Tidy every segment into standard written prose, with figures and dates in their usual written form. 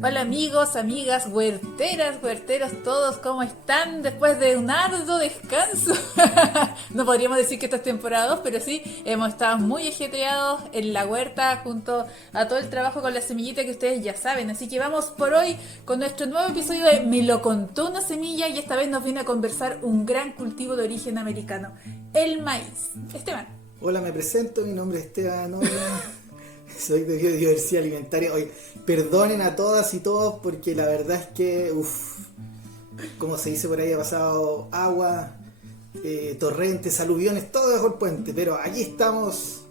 Hola amigos, amigas, huerteras, huerteros, todos, ¿cómo están? Después de un arduo descanso. No podríamos decir que esto es temporada 2, pero sí, hemos estado muy ajetreados en la huerta junto a todo el trabajo con la semillita que ustedes ya saben. Así que vamos por hoy con nuestro nuevo episodio de Me lo contó una semilla y esta vez nos viene a conversar un gran cultivo de origen americano, el maíz. Esteban. Hola, me presento, mi nombre es Esteban Hola. Soy de Biodiversidad Alimentaria. Oye, perdonen a todas y todos porque la verdad es que, como se dice por ahí, ha pasado agua, torrentes, aluviones, todo bajo el puente, pero aquí estamos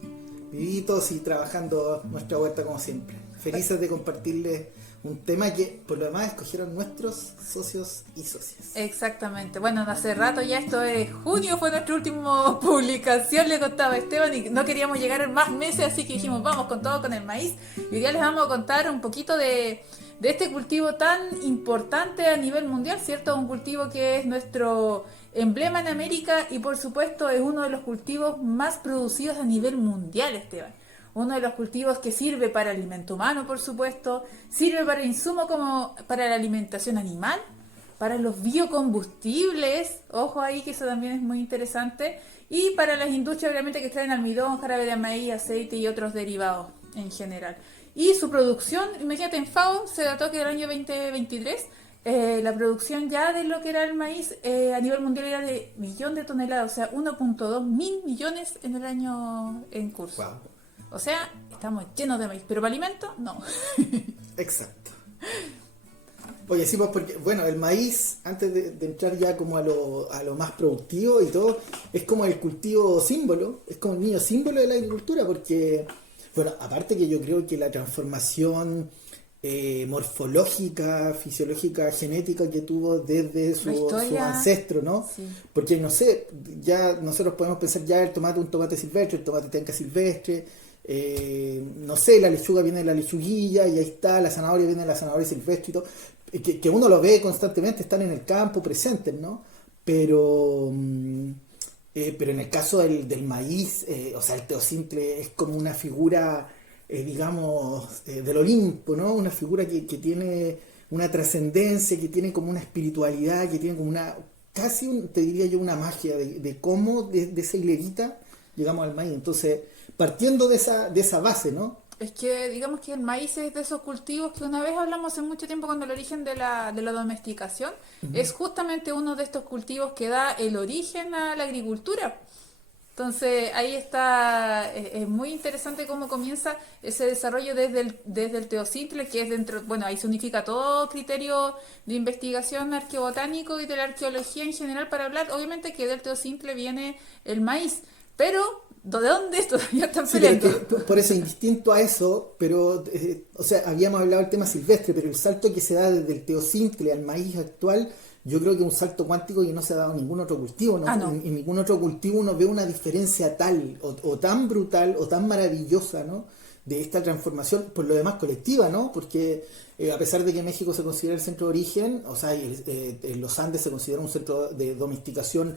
vivitos y trabajando nuestra huerta como siempre. Felices de compartirles un tema que por lo demás escogieron nuestros socios y socias. Exactamente. Bueno, hace rato ya, esto es junio, fue nuestra última publicación, le contaba a Esteban, y no queríamos llegar en más meses, así que dijimos, vamos con todo con el maíz. Y hoy día les vamos a contar un poquito de este cultivo tan importante a nivel mundial, ¿cierto? Un cultivo que es nuestro emblema en América y por supuesto es uno de los cultivos más producidos a nivel mundial, Esteban. Uno de los cultivos que sirve para el alimento humano, por supuesto, sirve para insumo como para la alimentación animal, para los biocombustibles, ojo ahí que eso también es muy interesante, y para las industrias obviamente que extraen almidón, jarabe de maíz, aceite y otros derivados en general. Y su producción, imagínate, en FAO se dató que el año 2023 la producción ya de lo que era el maíz a nivel mundial era de 1.000.000 de toneladas, o sea, 1.2 mil millones en el año en curso. Wow. O sea, estamos llenos de maíz, pero para alimento, no. Exacto. Oye, sí, pues porque, bueno, el maíz, antes de entrar ya como a lo más productivo y todo, es como el cultivo símbolo, es como el niño símbolo de la agricultura, porque, bueno, aparte que yo creo que la transformación morfológica, fisiológica, genética que tuvo desde su ancestro, ¿no? Sí. Porque, no sé, ya nosotros podemos pensar ya el tomate, un tomate silvestre, el tomate tenca silvestre, no sé, la lechuga viene de la lechuguilla y ahí está, la zanahoria viene de la zanahoria silvestre y todo, que uno lo ve constantemente, están en el campo, presentes, ¿no? Pero en el caso del maíz, o sea, el teocintle es como una figura, digamos, del Olimpo, ¿no? Una figura que tiene una trascendencia, que tiene como una espiritualidad, que tiene como una, te diría yo, una magia de cómo de esa hilerita llegamos al maíz. Entonces, partiendo de esa base, ¿no? Es que digamos que el maíz es de esos cultivos que una vez hablamos hace mucho tiempo cuando el origen de la domesticación, es justamente uno de estos cultivos que da el origen a la agricultura. Entonces ahí está, es muy interesante cómo comienza ese desarrollo desde el teocintle, que es dentro, bueno, ahí se unifica todo criterio de investigación arqueobotánico y de la arqueología en general para hablar, obviamente que del teocintle viene el maíz, pero ¿de dónde todavía están Sí, peleando? por eso, indistinto a eso, pero, o sea, habíamos hablado del tema silvestre, pero el salto que se da desde el teocintle al maíz actual, yo creo que es un salto cuántico que no se ha dado en ningún otro cultivo, ¿no? No. En ningún otro cultivo uno ve una diferencia tal, o tan brutal, o tan maravillosa, ¿no? De esta transformación, por lo demás colectiva, ¿no? Porque a pesar de que México se considera el centro de origen, o sea, en los Andes se considera un centro de domesticación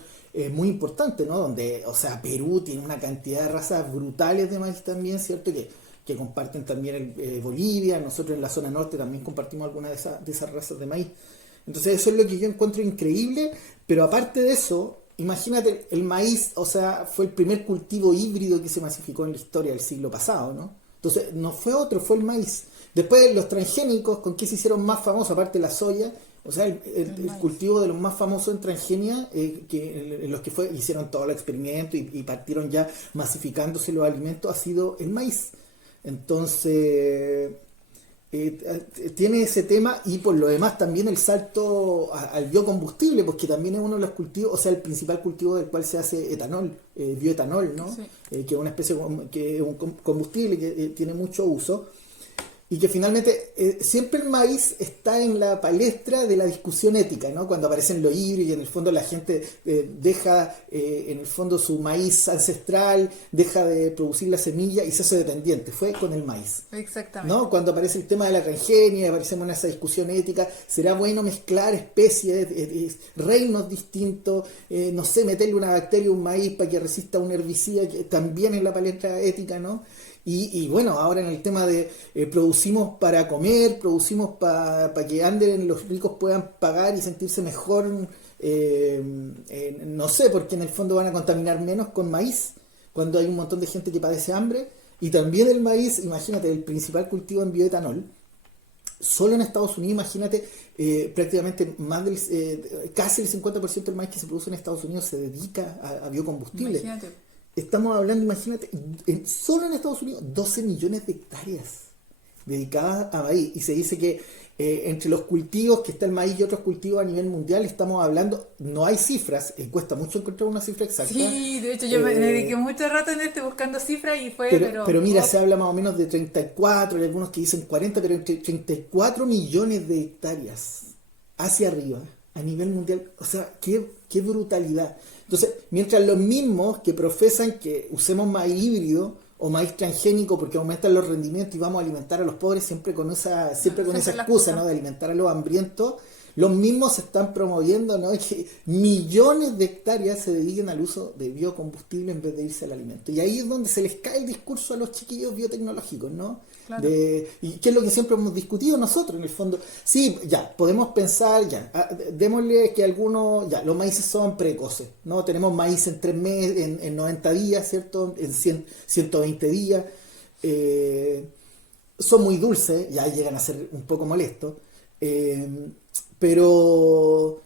muy importante, ¿no? Donde, o sea, Perú tiene una cantidad de razas brutales de maíz también, ¿cierto? Que comparten también Bolivia, nosotros en la zona norte también compartimos algunas de esas razas de maíz. Entonces eso es lo que yo encuentro increíble, pero aparte de eso, imagínate, el maíz, o sea, fue el primer cultivo híbrido que se masificó en la historia del siglo pasado, ¿no? Entonces no fue otro, fue el maíz. Después los transgénicos, ¿con qué se hicieron más famosos? Aparte de la soya, o sea, el cultivo de los más famosos en transgenia, en los que hicieron todo el experimento y partieron ya masificándose los alimentos, ha sido el maíz. Entonces, tiene ese tema y por lo demás también el salto al biocombustible, porque también es uno de los cultivos, o sea, el principal cultivo del cual se hace etanol, bioetanol, ¿no? Sí. Que es una especie, que es un combustible que tiene mucho uso. Y que finalmente siempre el maíz está en la palestra de la discusión ética, ¿no? Cuando aparecen los híbridos y en el fondo la gente deja en el fondo su maíz ancestral, deja de producir la semilla y se hace dependiente. Fue con el maíz. Exactamente. ¿No? Cuando aparece el tema de la transgenia, aparecemos en esa discusión ética, ¿será bueno mezclar especies, reinos distintos? No sé, meterle una bacteria a un maíz para que resista a un herbicida, que también en la palestra ética, ¿no? Y bueno, ahora en el tema de producimos para comer, producimos para que anden los ricos puedan pagar y sentirse mejor, no sé, porque en el fondo van a contaminar menos con maíz, cuando hay un montón de gente que padece hambre. Y también el maíz, imagínate, el principal cultivo en bioetanol. Solo en Estados Unidos, imagínate, prácticamente casi el 50% del maíz que se produce en Estados Unidos se dedica a biocombustible. Imagínate. Estamos hablando, imagínate, solo en Estados Unidos 12 millones de hectáreas dedicadas a maíz. Y se dice que entre los cultivos que está el maíz y otros cultivos a nivel mundial, estamos hablando, no hay cifras, cuesta mucho encontrar una cifra exacta. Sí, de hecho yo me dediqué mucho rato en buscando cifras y fue... Pero mira, se habla más o menos de 34, hay algunos que dicen 40, pero entre 34 millones de hectáreas hacia arriba, a nivel mundial. O sea, qué brutalidad. Entonces, mientras los mismos que profesan que usemos maíz híbrido o maíz transgénico porque aumentan los rendimientos y vamos a alimentar a los pobres siempre con esa excusa, ¿no? De alimentar a los hambrientos, los mismos se están promoviendo, ¿no? Que millones de hectáreas se dediquen al uso de biocombustible en vez de irse al alimento. Y ahí es donde se les cae el discurso a los chiquillos biotecnológicos, ¿no? Claro. Y qué es lo que siempre hemos discutido nosotros en el fondo. Sí, ya, podemos pensar, démosle que algunos, los maíces son precoces, ¿no? Tenemos maíz en 3 meses, en 90 días, ¿cierto? En 120 días. Son muy dulces, ya llegan a ser un poco molestos. Pero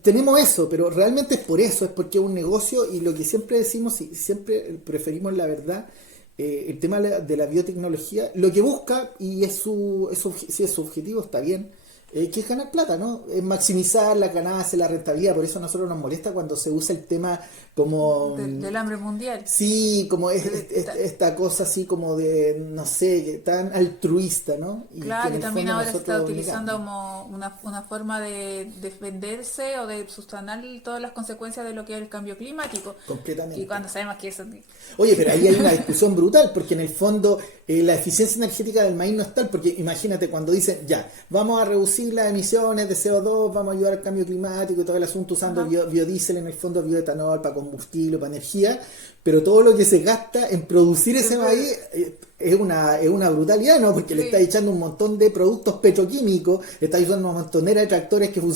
tenemos eso, pero realmente es por eso, es porque es un negocio y lo que siempre decimos y siempre preferimos la verdad. El tema de la biotecnología, lo que busca, y si es su objetivo, está bien, que es ganar plata, ¿no? Es maximizar la ganancia, la rentabilidad. Por eso a nosotros nos molesta cuando se usa el tema como... del hambre mundial. Sí, como esta cosa así como de, no sé, tan altruista, ¿no? Y claro, que también ahora se está utilizando negamos. como una forma de defenderse o de sustanar todas las consecuencias de lo que es el cambio climático. Completamente. Y cuando sabemos que eso... Oye, pero ahí hay una discusión brutal, porque en el fondo la eficiencia energética del maíz no es tal, porque imagínate cuando dicen, vamos a reducir las emisiones de CO2, vamos a ayudar al cambio climático y todo el asunto usando biodiesel, en el fondo bioetanol para combustible, para energía, pero todo lo que se gasta en producir ese maíz es una brutalidad, ¿no? Porque le está echando un montón de productos petroquímicos, le está usando una montonera de tractores que no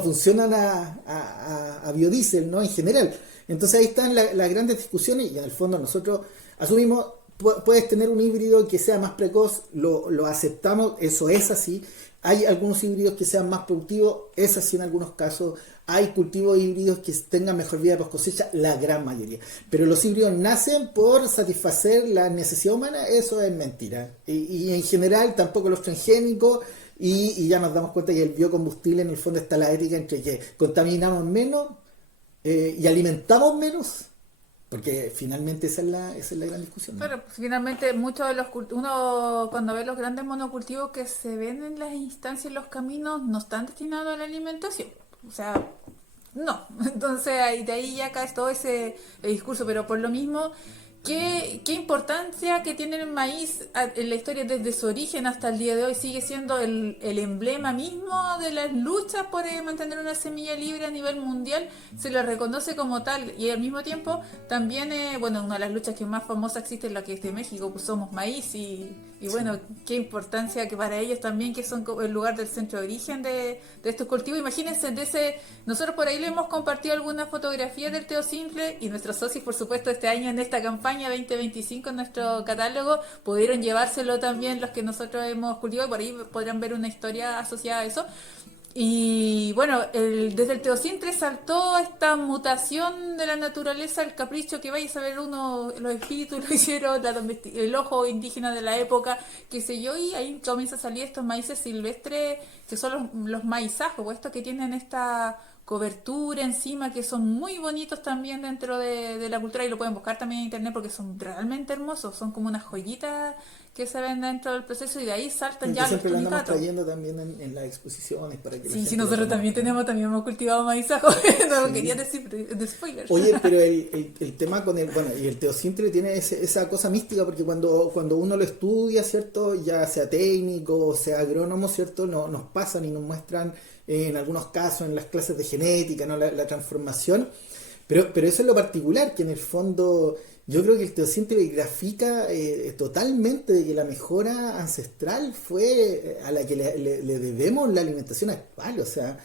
funcionan a biodiesel, ¿no? En general. Entonces ahí están las grandes discusiones y en el fondo nosotros asumimos, puedes tener un híbrido que sea más precoz, lo aceptamos, eso es así. Hay algunos híbridos que sean más productivos, es así en algunos casos. Hay cultivos híbridos que tengan mejor vida post cosecha, la gran mayoría. Pero los híbridos nacen por satisfacer la necesidad humana, eso es mentira. Y en general tampoco los transgénicos, y ya nos damos cuenta que el biocombustible en el fondo está la ética entre que contaminamos menos y alimentamos menos. Porque finalmente esa es la gran discusión, ¿no? Pero finalmente muchos de uno cuando ve los grandes monocultivos que se ven en las instancias, en los caminos, no están destinados a la alimentación. O sea, no. Entonces de ahí ya cae todo ese discurso, pero por lo mismo... ¿Qué importancia que tiene el maíz en la historia desde su origen hasta el día de hoy? Sigue siendo el emblema mismo de las luchas por mantener una semilla libre a nivel mundial. Se lo reconoce como tal y al mismo tiempo también, una de las luchas que más famosa existe es la que es de México, pues somos maíz y bueno, qué importancia que para ellos también que son el lugar del centro de origen de estos cultivos. Imagínense, nosotros por ahí le hemos compartido algunas fotografías del teocincle y nuestros socios, por supuesto, este año en esta campaña 2025 en nuestro catálogo pudieron llevárselo también los que nosotros hemos cultivado y por ahí podrán ver una historia asociada a eso. Y bueno, desde el teocintre saltó esta mutación de la naturaleza, el capricho que vaya a saber uno, los espíritus lo hicieron, el ojo indígena de la época, qué sé yo, y ahí comienza a salir estos maíces silvestres que son los maizajos, estos que tienen esta cobertura encima, que son muy bonitos también dentro de la cultura y lo pueden buscar también en internet porque son realmente hermosos, son como unas joyitas que se ven dentro del proceso y de ahí saltan ya los siempre lo andamos tunicatos. trayendo también en las exposiciones para que sí, nosotros también hemos cultivado maizajo, no lo quería decir de spoiler. Oye, pero el tema con y el teocintre tiene esa cosa mística porque cuando uno lo estudia, ¿cierto? Ya sea técnico o sea agrónomo, ¿cierto? Nos pasan y nos muestran en algunos casos en las clases de genética, ¿no? La transformación, pero eso es lo particular, que en el fondo Yo creo que el teosíntesis grafica totalmente de que la mejora ancestral fue a la que le debemos la alimentación actual, o sea,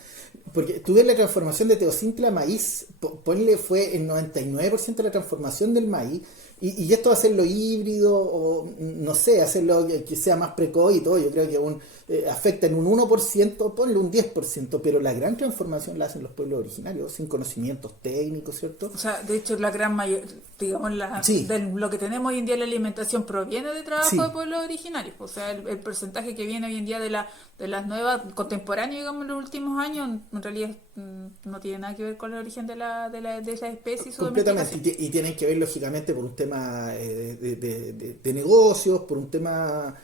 porque tú ves la transformación de teosíntesis a maíz, ponle fue el 99% de la transformación del maíz, y esto hacerlo híbrido, o no sé, hacerlo que sea más precoz y todo, yo creo que afecta en un 1%, ponle un 10%, pero la gran transformación la hacen los pueblos originarios, sin conocimientos técnicos, ¿cierto? O sea, de hecho, la gran mayor, digamos, Sí, lo que tenemos hoy en día en la alimentación proviene de trabajo sí. de pueblos originarios. O sea, el porcentaje que viene hoy en día de las nuevas, contemporáneas, digamos, en los últimos años, en realidad no tiene nada que ver con el origen de esa especie y su Completamente, domesticación. y tienen que ver lógicamente por un tema de negocios, por un tema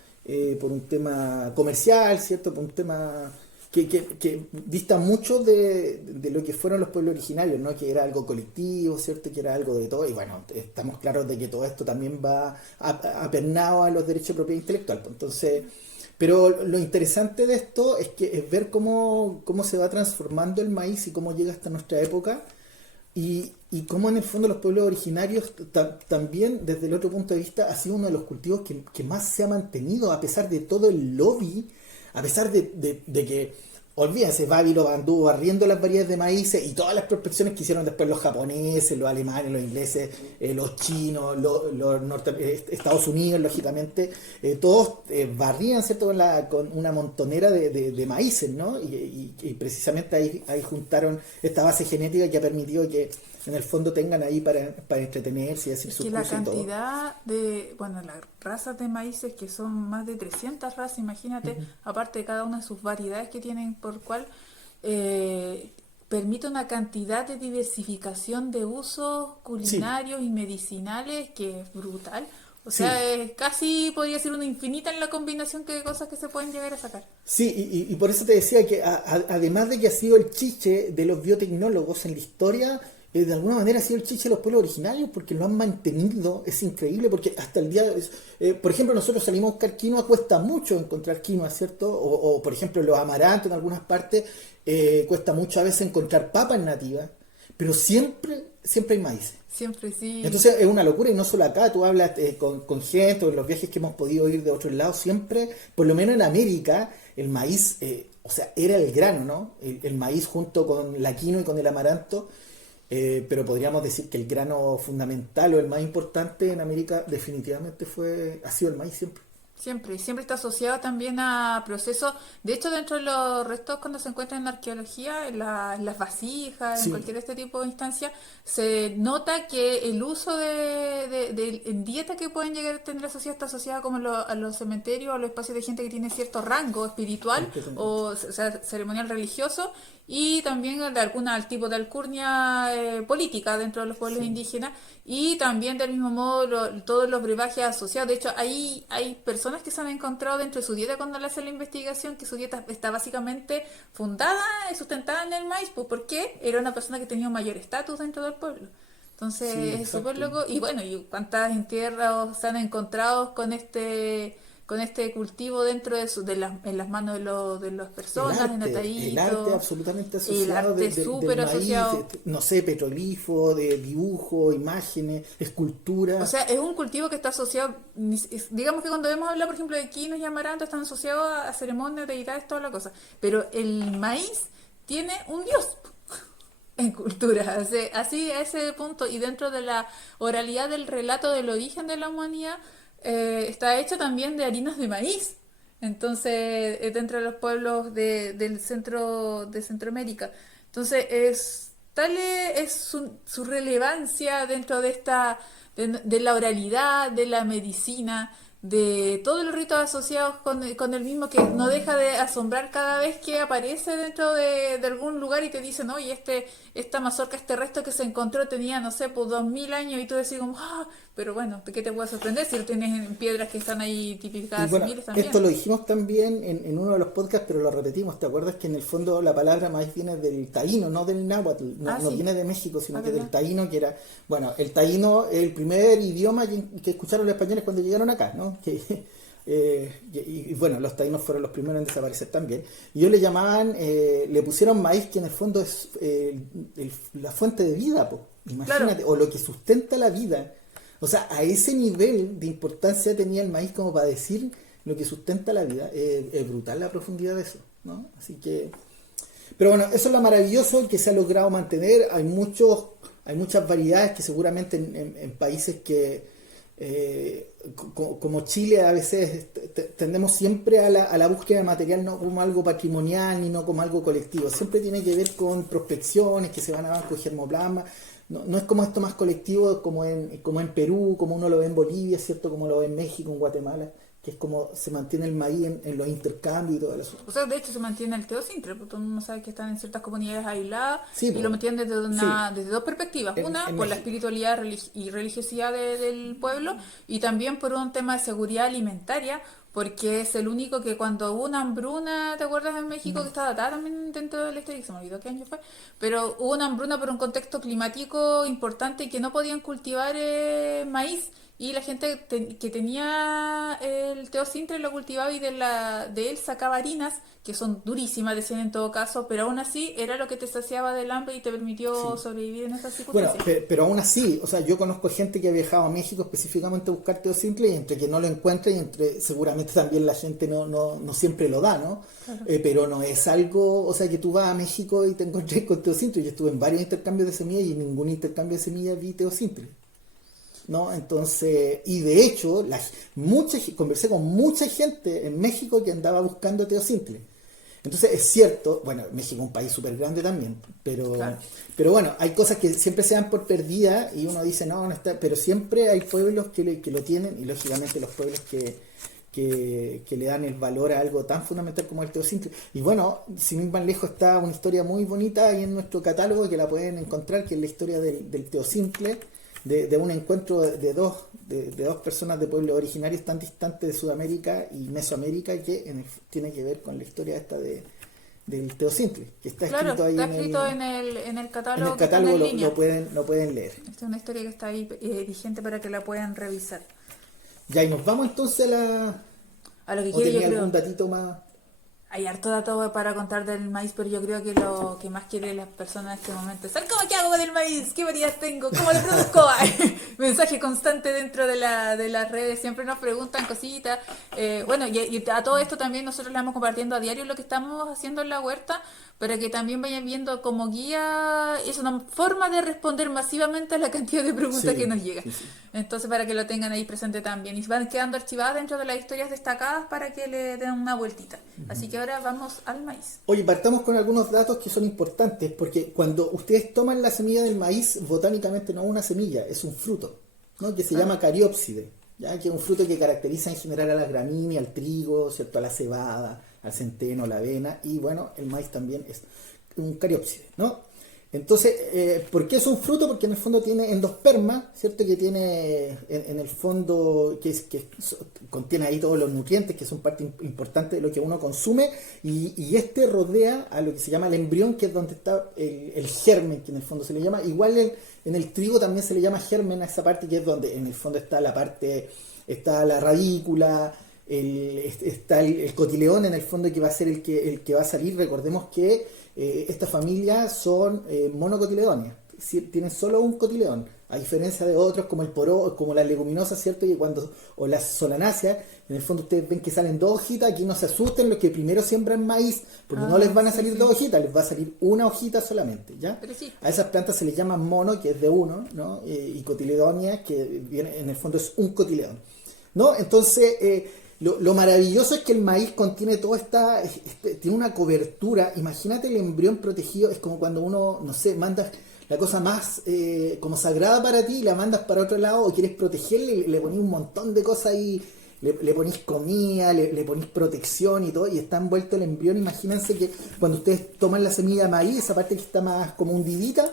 comercial, ¿cierto? Por un tema que dista mucho de lo que fueron los pueblos originarios, ¿no? Que era algo colectivo, ¿cierto? Que era algo de todo, y bueno, estamos claros de que todo esto también va apernado a los derechos de propiedad intelectual, pues. Entonces, pero lo interesante de esto es ver cómo se va transformando el maíz y cómo llega hasta nuestra época. Y cómo en el fondo los pueblos originarios también desde el otro punto de vista ha sido uno de los cultivos que más se ha mantenido a pesar de todo el lobby, a pesar de que, olvídense, Babilo anduvo barriendo las variedades de maíz y todas las prospecciones que hicieron después los japoneses, los alemanes, los ingleses, los chinos, Estados Unidos, lógicamente, todos barrían, ¿cierto? Con una montonera de maíces, ¿no? Y precisamente ahí juntaron esta base genética que ha permitido que en el fondo tengan ahí para entretenerse y hacer Es sus que la cosas y todo. cantidad bueno, las razas de maíces, que son más de 300 razas, imagínate, aparte de cada una de sus variedades que tienen por cual, permite una cantidad de diversificación de usos Sí, culinarios y medicinales que es brutal. O sí. sea, casi podría ser una infinita en la combinación de cosas que se pueden llegar a sacar. Sí, y por eso te decía que además de que ha sido el chiche de los biotecnólogos en la historia, de alguna manera ha sido el chiche de los pueblos originarios porque lo han mantenido, es increíble, porque hasta el día, por ejemplo, nosotros salimos a buscar quinoa, cuesta mucho encontrar quinoa, ¿cierto? O por ejemplo, los amarantos en algunas partes, cuesta mucho a veces encontrar papas nativas, pero siempre hay maíz. Siempre sí. Entonces es una locura y no solo acá, tú hablas con gente o en los viajes que hemos podido ir de otros lados, siempre, por lo menos en América, el maíz, o sea, era el grano, ¿no? El maíz junto con la quinoa y con el amaranto, pero podríamos decir que el grano fundamental o el más importante en América definitivamente ha sido el maíz siempre. Siempre, siempre está asociado también a procesos. De hecho, dentro de los restos, cuando se encuentran en la arqueología, en las vasijas, en Sí, cualquier este tipo de instancia, se nota que el uso en dieta que pueden llegar a tener asociada está asociada como a los cementerios, a los espacios de gente que tiene cierto rango espiritual completamente. o sea, ceremonial religioso y también de alguna al tipo de alcurnia política dentro de los pueblos Sí. indígenas y también del mismo modo todos los brebajes asociados. De hecho, hay personas que se han encontrado dentro de su dieta cuando le hacen la investigación que su dieta está básicamente fundada y sustentada en el maíz, pues porque era una persona que tenía un mayor estatus dentro del pueblo. Entonces Sí, es súper exacto. loco. Y bueno, y cuántas entierros se han encontrado con este cultivo dentro en las manos de las personas, en El arte ataítos, absolutamente el asociado arte del súper maíz, asociado. no sé, petroglifo, de dibujo, imágenes, O escultura. sea, es un cultivo que está asociado, digamos que cuando vemos hablar, por ejemplo, de quinos y amaranto, están asociados a ceremonias, deidades, toda la cosa. Pero el maíz tiene un dios en cultura, así a ese punto. Y dentro de la oralidad del relato del origen de la humanidad, está hecho también de harinas de maíz. Entonces, dentro de los pueblos del centro de Centroamérica. Entonces, es su relevancia dentro de la oralidad, de la medicina, de todos los ritos asociados con el mismo que no deja de asombrar cada vez que aparece dentro de algún lugar y te dicen, oye, esta mazorca, este resto que se encontró tenía, no sé, pues 2000 años y tú decís como, ah, pero bueno, ¿de qué te puede sorprender si lo tienes en piedras que están ahí Y tipificadas hace bueno, miles esto también? lo dijimos también en uno de los podcasts, pero lo repetimos. ¿Te acuerdas que en el fondo la palabra maíz viene del taíno, no del náhuatl? No, Ah, no sí, viene de México, ah, sino que del verdad. taíno, que era, bueno, el taíno es el primer idioma que escucharon los españoles cuando llegaron acá, ¿no? Bueno, los taínos fueron los primeros en desaparecer también. Y ellos le llamaban, le pusieron maíz, que en el fondo es la fuente de vida, po. Claro, Imagínate, o lo que sustenta la vida. O sea, a ese nivel de importancia tenía el maíz como para decir lo que sustenta la vida. Es brutal la profundidad de eso, ¿no? Así que... Pero bueno, eso es lo maravilloso que se ha logrado mantener. Hay muchas variedades que seguramente en países que como Chile a veces tendemos siempre a la búsqueda de material no como algo patrimonial ni no como algo colectivo. Siempre tiene que ver con prospecciones que se van a banco de germoplasma. No es como esto más colectivo como en Perú, como uno lo ve en Bolivia, ¿cierto? Como lo ve en México, en Guatemala, que es como se mantiene el maíz en los intercambios y todo eso. O sea, de hecho se mantiene el teocintre, porque uno sabe que están en ciertas comunidades aisladas Sí, y lo mantienen desde dos perspectivas. En Una, por México. la espiritualidad y religiosidad del pueblo, y también por un tema de seguridad alimentaria, porque es el único que cuando hubo una hambruna, ¿te acuerdas en México que está datada también dentro de la historia, que se me olvidó qué año fue? Pero hubo una hambruna por un contexto climático importante y que no podían cultivar maíz. Y la gente que tenía el teocintre lo cultivaba y de él sacaba harinas, que son durísimas, decían en todo caso, pero aún así era lo que te saciaba del hambre y te permitió Sí. sobrevivir en estas Bueno, circunstancias. pero aún así, o sea, yo conozco gente que ha viajado a México específicamente a buscar teocintle y entre que no lo encuentra y entre seguramente también la gente no siempre lo da, ¿no? Claro. Pero no es algo, o sea, que tú vas a México y te encontrás con teocintle. Yo estuve en varios intercambios de semillas y en ningún intercambio de semillas vi teocintle, ¿no? Entonces, y de hecho, conversé con mucha gente en México que andaba buscando teocintle. Entonces es cierto, bueno, México es un país súper grande también, Claro. pero bueno, hay cosas que siempre se dan por perdidas y uno dice, no está, pero siempre hay pueblos que lo tienen y lógicamente los pueblos que le dan el valor a algo tan fundamental como el teocintle. Y bueno, sin ir más lejos está una historia muy bonita ahí en nuestro catálogo que la pueden encontrar, que es la historia del teocintle, de un encuentro de dos personas de pueblos originarios tan distantes de Sudamérica y Mesoamérica que tiene que ver con la historia esta del teocintle, que está Claro, escrito ahí está escrito en el catálogo que está en línea. lo pueden leer. Esta es una historia que está ahí vigente para que la puedan revisar. Ya, y nos vamos entonces A lo que ¿O quiero yo tenía creo. algún datito más? Hay harto dato para contar del maíz, pero yo creo que lo que más quieren las personas en este momento es: ¿cómo qué hago con el maíz? ¿Qué variedades tengo? ¿Cómo lo produzco? Mensaje constante dentro de las redes, siempre nos preguntan cositas. Bueno, y a todo esto también nosotros le vamos compartiendo a diario lo que estamos haciendo en la huerta, para que también vayan viendo como guía. Es una forma de responder masivamente a la cantidad de preguntas Sí, que nos llega. sí, sí. Entonces, para que lo tengan ahí presente también. Y van quedando archivadas dentro de las historias destacadas para que le den una vueltita. Así que ahora vamos al maíz. Oye, partamos con algunos datos que son importantes, porque cuando ustedes toman la semilla del maíz, botánicamente no es una semilla, es un fruto, ¿no? Que se llama cariópside, ¿ya? Que es un fruto que caracteriza en general a las gramíneas, al trigo, ¿cierto? A la cebada, al centeno, la avena, y bueno, el maíz también es un cariópside, ¿no? Entonces, ¿por qué es un fruto? Porque en el fondo tiene endosperma, ¿cierto? Que tiene en el fondo, contiene ahí todos los nutrientes que son parte importante de lo que uno consume, y este rodea a lo que se llama el embrión, que es donde está el germen, que en el fondo se le llama. Igual en el trigo también se le llama germen a esa parte, que es donde en el fondo está está la radícula, está el cotileón en el fondo, que va a ser el que va a salir. Recordemos que esta familia son monocotiledóneas, tienen solo un cotileón, a diferencia de otros como el poró, como las leguminosas, ¿cierto? O las solanáceas, en el fondo ustedes ven que salen dos hojitas. Aquí no se asusten los que primero siembran maíz, porque no les van a Sí, salir sí. dos hojitas, les va a salir una hojita solamente, ¿ya? Pero sí. A esas plantas se les llama mono, que es de uno, ¿no? Y cotiledonia, que viene, en el fondo es un cotiledón, ¿no? Entonces, lo maravilloso es que el maíz contiene tiene una cobertura. Imagínate el embrión protegido, es como cuando uno, no sé, mandas la cosa más como sagrada para ti y la mandas para otro lado, o quieres protegerle, le ponís un montón de cosas ahí, le ponís comida, le ponís protección y todo, y está envuelto el embrión. Imagínense que cuando ustedes toman la semilla de maíz, esa parte que está más como hundidita,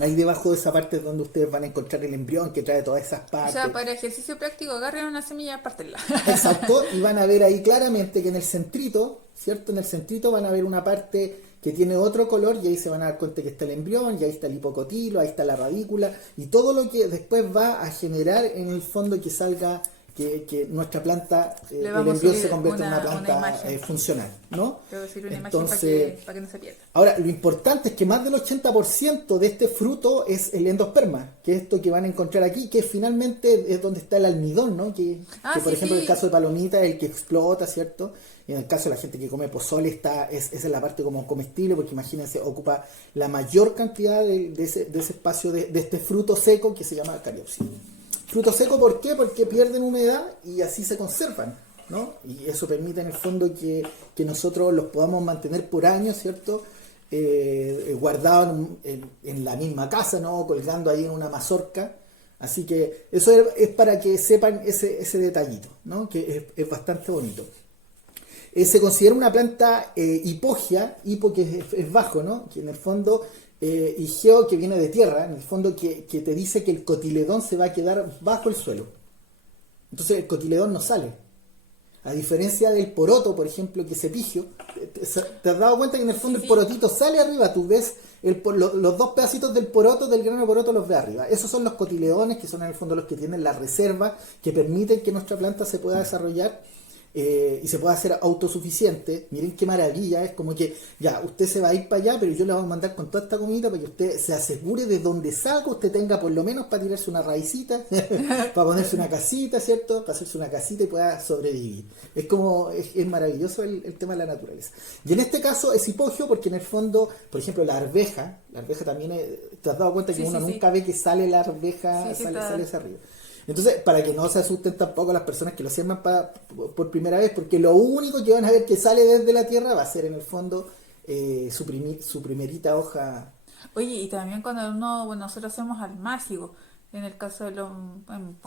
ahí debajo de esa parte es donde ustedes van a encontrar el embrión que trae todas esas O partes. sea, para ejercicio práctico, agarren una semilla y apártenla. Exacto, y van a ver ahí claramente que en el centrito, ¿cierto? En el centrito van a ver una parte que tiene otro color, y ahí se van a dar cuenta que está el embrión, y ahí está el hipocotilo, ahí está la radícula, y todo lo que después va a generar en el fondo que salga que nuestra planta, Le el vamos a embrión subir se convierte en una una planta imagen. funcional, ¿no? Te voy a decir una Entonces, imagen para que no se pierda. ahora, lo importante es que más del 80% de este fruto es el endosperma, que es esto que van a encontrar aquí, que finalmente es donde está el almidón, ¿no? Que por Sí, ejemplo, en sí. el caso de palomita es el que explota, ¿cierto? Y en el caso de la gente que come pozole, esa es la parte como comestible, porque imagínense, ocupa la mayor cantidad de ese espacio de este fruto seco que se llama cariopsis. Fruto seco, ¿por qué? Porque pierden humedad y así se conservan, ¿no? Y eso permite en el fondo que nosotros los podamos mantener por años, ¿cierto? Guardados en la misma casa, ¿no? Colgando ahí en una mazorca. Así que eso es para que sepan ese detallito, ¿no? Que es bastante bonito. Se considera una planta hipógea, hipo que es bajo, ¿no? Que en el fondo, y geo que viene de tierra, en el fondo que te dice que el cotiledón se va a quedar bajo el suelo. Entonces el cotiledón no sale. A diferencia del poroto, por ejemplo, que es epigio, ¿te has dado cuenta que en el fondo Sí. el porotito sale arriba? Tú ves los dos pedacitos del poroto, del grano de poroto, los ves arriba. Esos son los cotiledones, que son en el fondo los que tienen la reserva, que permiten que nuestra planta se pueda desarrollar y se pueda hacer autosuficiente. Miren qué maravilla, es como que ya, usted se va a ir para allá, pero yo le voy a mandar con toda esta comida para que usted se asegure de donde salga, usted tenga por lo menos para tirarse una raicita, para ponerse una casita, ¿cierto? Para hacerse una casita y pueda sobrevivir. Es maravilloso el tema de la naturaleza. Y en este caso es hipogeo porque en el fondo, por ejemplo, la arveja también ¿te has dado cuenta que Sí, uno sí, sí. nunca ve que sale la arveja, Sí, sale está. hacia arriba? Entonces, para que no se asusten tampoco las personas que lo siembran por primera vez, porque lo único que van a ver que sale desde la tierra va a ser en el fondo su primerita hoja. Oye, y también cuando nosotros hacemos almácigo, en el caso de los...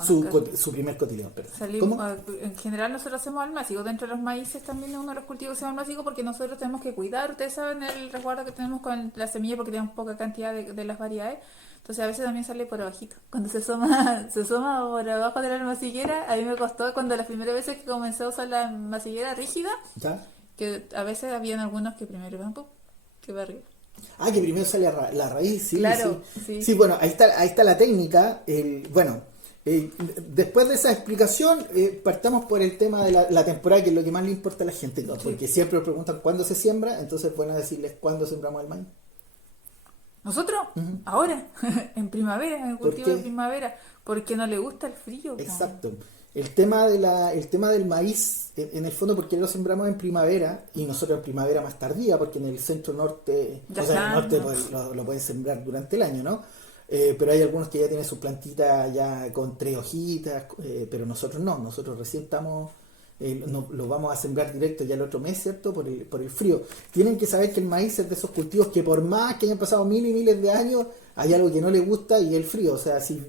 Su primer cotiledón, perdón. Salimos, ¿Cómo? en general nosotros hacemos almácigo. Dentro de los maíces también es uno de los cultivos que se llama almácigo porque nosotros tenemos que cuidar. Ustedes saben el resguardo que tenemos con la semilla porque tenemos poca cantidad de las variedades. Entonces a veces también sale por abajito. Cuando se asoma, se asoma por abajo de la almaciguera, a mí me costó cuando las primeras veces que comencé a usar la almaciguera rígida, ¿Ya? que a veces habían algunos que primero iban que va arriba. Ah, que primero sale la raíz, sí, Claro, sí. sí. Sí, bueno, ahí está la técnica. Después de esa explicación, partamos por el tema de la temporada, que es lo que más le importa a la gente, ¿no? Porque siempre nos preguntan cuándo se siembra, entonces pueden decirles cuándo sembramos el maíz. Nosotros, ahora, en primavera, en el ¿Por cultivo qué? de primavera, porque no le gusta el frío. Po. Exacto. El tema del maíz, en el fondo, porque lo sembramos en primavera, y nosotros en primavera más tardía, porque en el centro norte, Ya o sea, en el norte está, ¿no? pues, lo pueden sembrar durante el año, ¿no? Pero hay algunos que ya tienen sus plantitas ya con 3 hojitas, pero nosotros no, nosotros recién estamos, lo vamos a sembrar directo ya el otro mes, ¿cierto? Por el frío. Tienen que saber que el maíz es de esos cultivos que por más que hayan pasado miles y miles de años, hay algo que no les gusta y el frío. O sea, si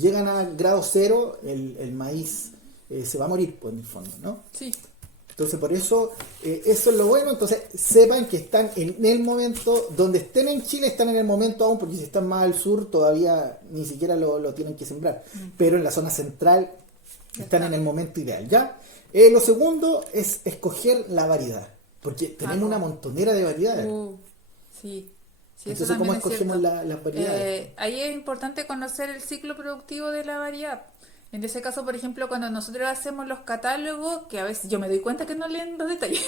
llegan a grado cero, el maíz se va a morir, pues, en el fondo, ¿no? Sí. Entonces, por eso, eso es lo bueno. Entonces, sepan que están en el momento, donde estén en Chile, están en el momento aún, porque si están más al sur, todavía ni siquiera lo tienen que sembrar. Pero en la zona central, están en el momento ideal, ¿ya? Lo segundo es escoger la variedad, porque tenemos una montonera de variedades. Sí. Sí, eso Entonces, ¿cómo también es escogemos cierto. las variedades? Ahí es importante conocer el ciclo productivo de la variedad. En ese caso, por ejemplo, cuando nosotros hacemos los catálogos, que a veces yo me doy cuenta que no leen los detalles,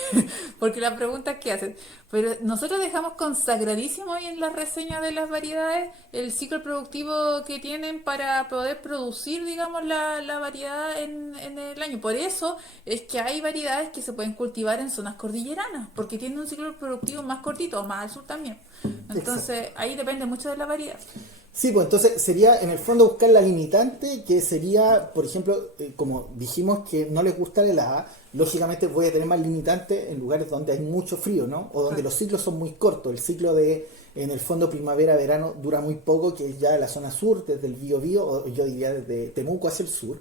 porque las preguntas que hacen, pero nosotros dejamos consagradísimo ahí en la reseña de las variedades el ciclo productivo que tienen para poder producir, digamos, la variedad en el año. Por eso es que hay variedades que se pueden cultivar en zonas cordilleranas, porque tienen un ciclo productivo más cortito, o más al sur también. Entonces, ahí depende mucho de la variedad. Sí, pues entonces sería en el fondo buscar la limitante, que sería, por ejemplo, como dijimos que no les gusta la helada, lógicamente voy a tener más limitante en lugares donde hay mucho frío, ¿no? O donde los ciclos son muy cortos. El ciclo en el fondo primavera-verano dura muy poco, que es ya la zona sur, desde el Biobío, o yo diría desde Temuco hacia el sur,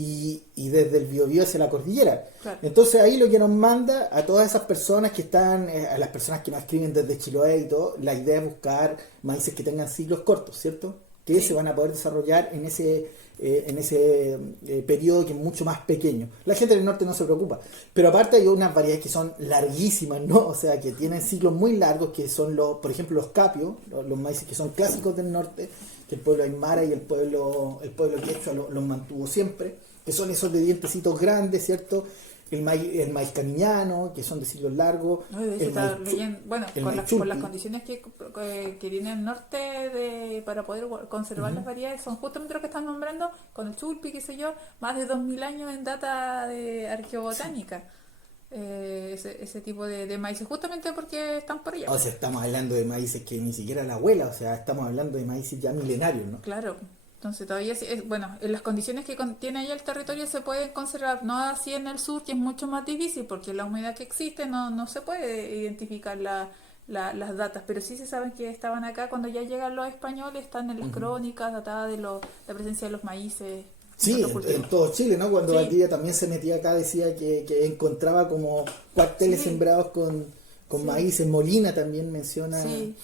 y desde el Biobío hacia la cordillera. Claro. Entonces ahí lo que nos manda a todas esas personas que están, a las personas que nos escriben desde Chiloé y todo, la idea es buscar maíces que tengan ciclos cortos, ¿cierto? Que se van a poder desarrollar en ese periodo que es mucho más pequeño. La gente del norte no se preocupa, pero aparte hay unas variedades que son larguísimas, ¿no? O sea, que tienen ciclos muy largos, que son por ejemplo los capios, los maíces que son clásicos del norte, que el pueblo aymara y el pueblo quechua los mantuvo siempre, que son esos de dientecitos grandes, ¿cierto? El maíz cariñano, que son de ciclos largos. No, de hecho, El estaba maíz leyendo, bueno, el por maíz las chulpi. condiciones que tiene el norte para poder conservar las variedades, son justamente lo que están nombrando, con el chulpi, qué sé yo, más de 2000 años en data de arqueobotánica. Ese tipo de maíces, justamente porque están por allá. O sea, estamos hablando de maíces que ni siquiera la abuela, o sea, estamos hablando de maíces ya milenarios, ¿no? Claro. Entonces todavía, bueno, en las condiciones que tiene allá el territorio se pueden conservar, no así en el sur, que es mucho más difícil, porque la humedad que existe no se puede identificar las datas, pero sí se saben que estaban acá cuando ya llegan los españoles, están en las crónicas datadas de la presencia de los maíces en Sí, otros en cultivos. todo Chile, ¿no? Cuando Sí, Valdivia también se metía acá, decía que encontraba como cuarteles sí, sembrados con sí, maíz. En Molina también menciona sí.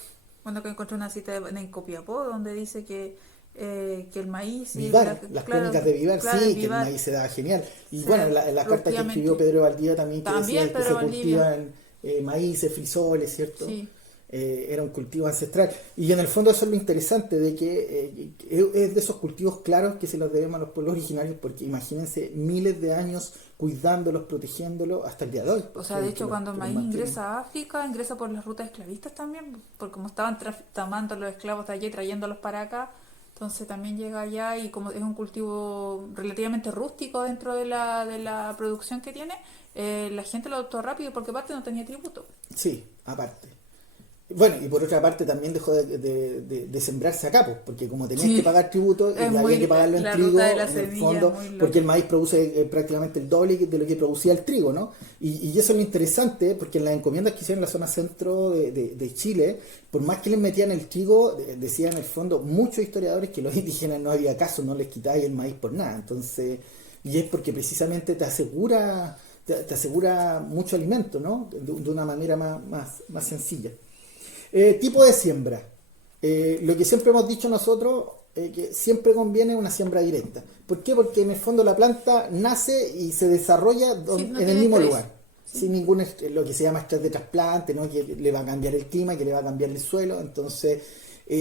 Bueno, que encontré una cita en Copiapó donde dice que el maíz y Vivar, las claro, crónicas de Vivar, claro, el sí, que el vivar maíz se daba genial. Y se bueno, da en la carta que escribió productivamente. Pedro Valdivia también que También decía que Pedro se Valdivia, cultivan maíces, frisoles, ¿cierto? sí. Era un cultivo ancestral. Y en el fondo eso es lo interesante, de que es de esos cultivos claros que se los debemos a los pueblos originarios, porque imagínense miles de años cuidándolos, protegiéndolos hasta el día de hoy. O sea, de hecho, cuando el Que los maíz mantienen. ingresa a África, ingresa por las rutas esclavistas también, porque como estaban tomando los esclavos de allí y trayéndolos para acá, entonces también llega allá y como es un cultivo relativamente rústico dentro de la producción que tiene, la gente lo adoptó rápido porque aparte no tenía tributo. Sí, aparte. Bueno, y por otra parte también dejó de sembrarse acá, pues, porque como tenías que Sí, pagar tributo es y había que muy, pagarlo en la trigo, ruta de la en el semilla es fondo, muy porque el loca. maíz produce prácticamente el doble de lo que producía el trigo, ¿no? Y eso es lo interesante, porque en las encomiendas que hicieron en la zona centro de Chile, por más que les metían el trigo, decían en el fondo muchos historiadores que los indígenas no había caso, no les quitáis el maíz por nada. Entonces, y es porque precisamente te asegura mucho alimento, ¿no? De una manera más sencilla. Tipo de siembra. Lo que siempre hemos dicho nosotros, que siempre conviene una siembra directa. ¿Por qué? Porque en el fondo la planta nace y se desarrolla Sí, no en el tiene mismo estrés. lugar, Sí. sin ningún lo que se llama estrés de trasplante, ¿no? Que le va a cambiar el clima, que le va a cambiar el suelo. Entonces,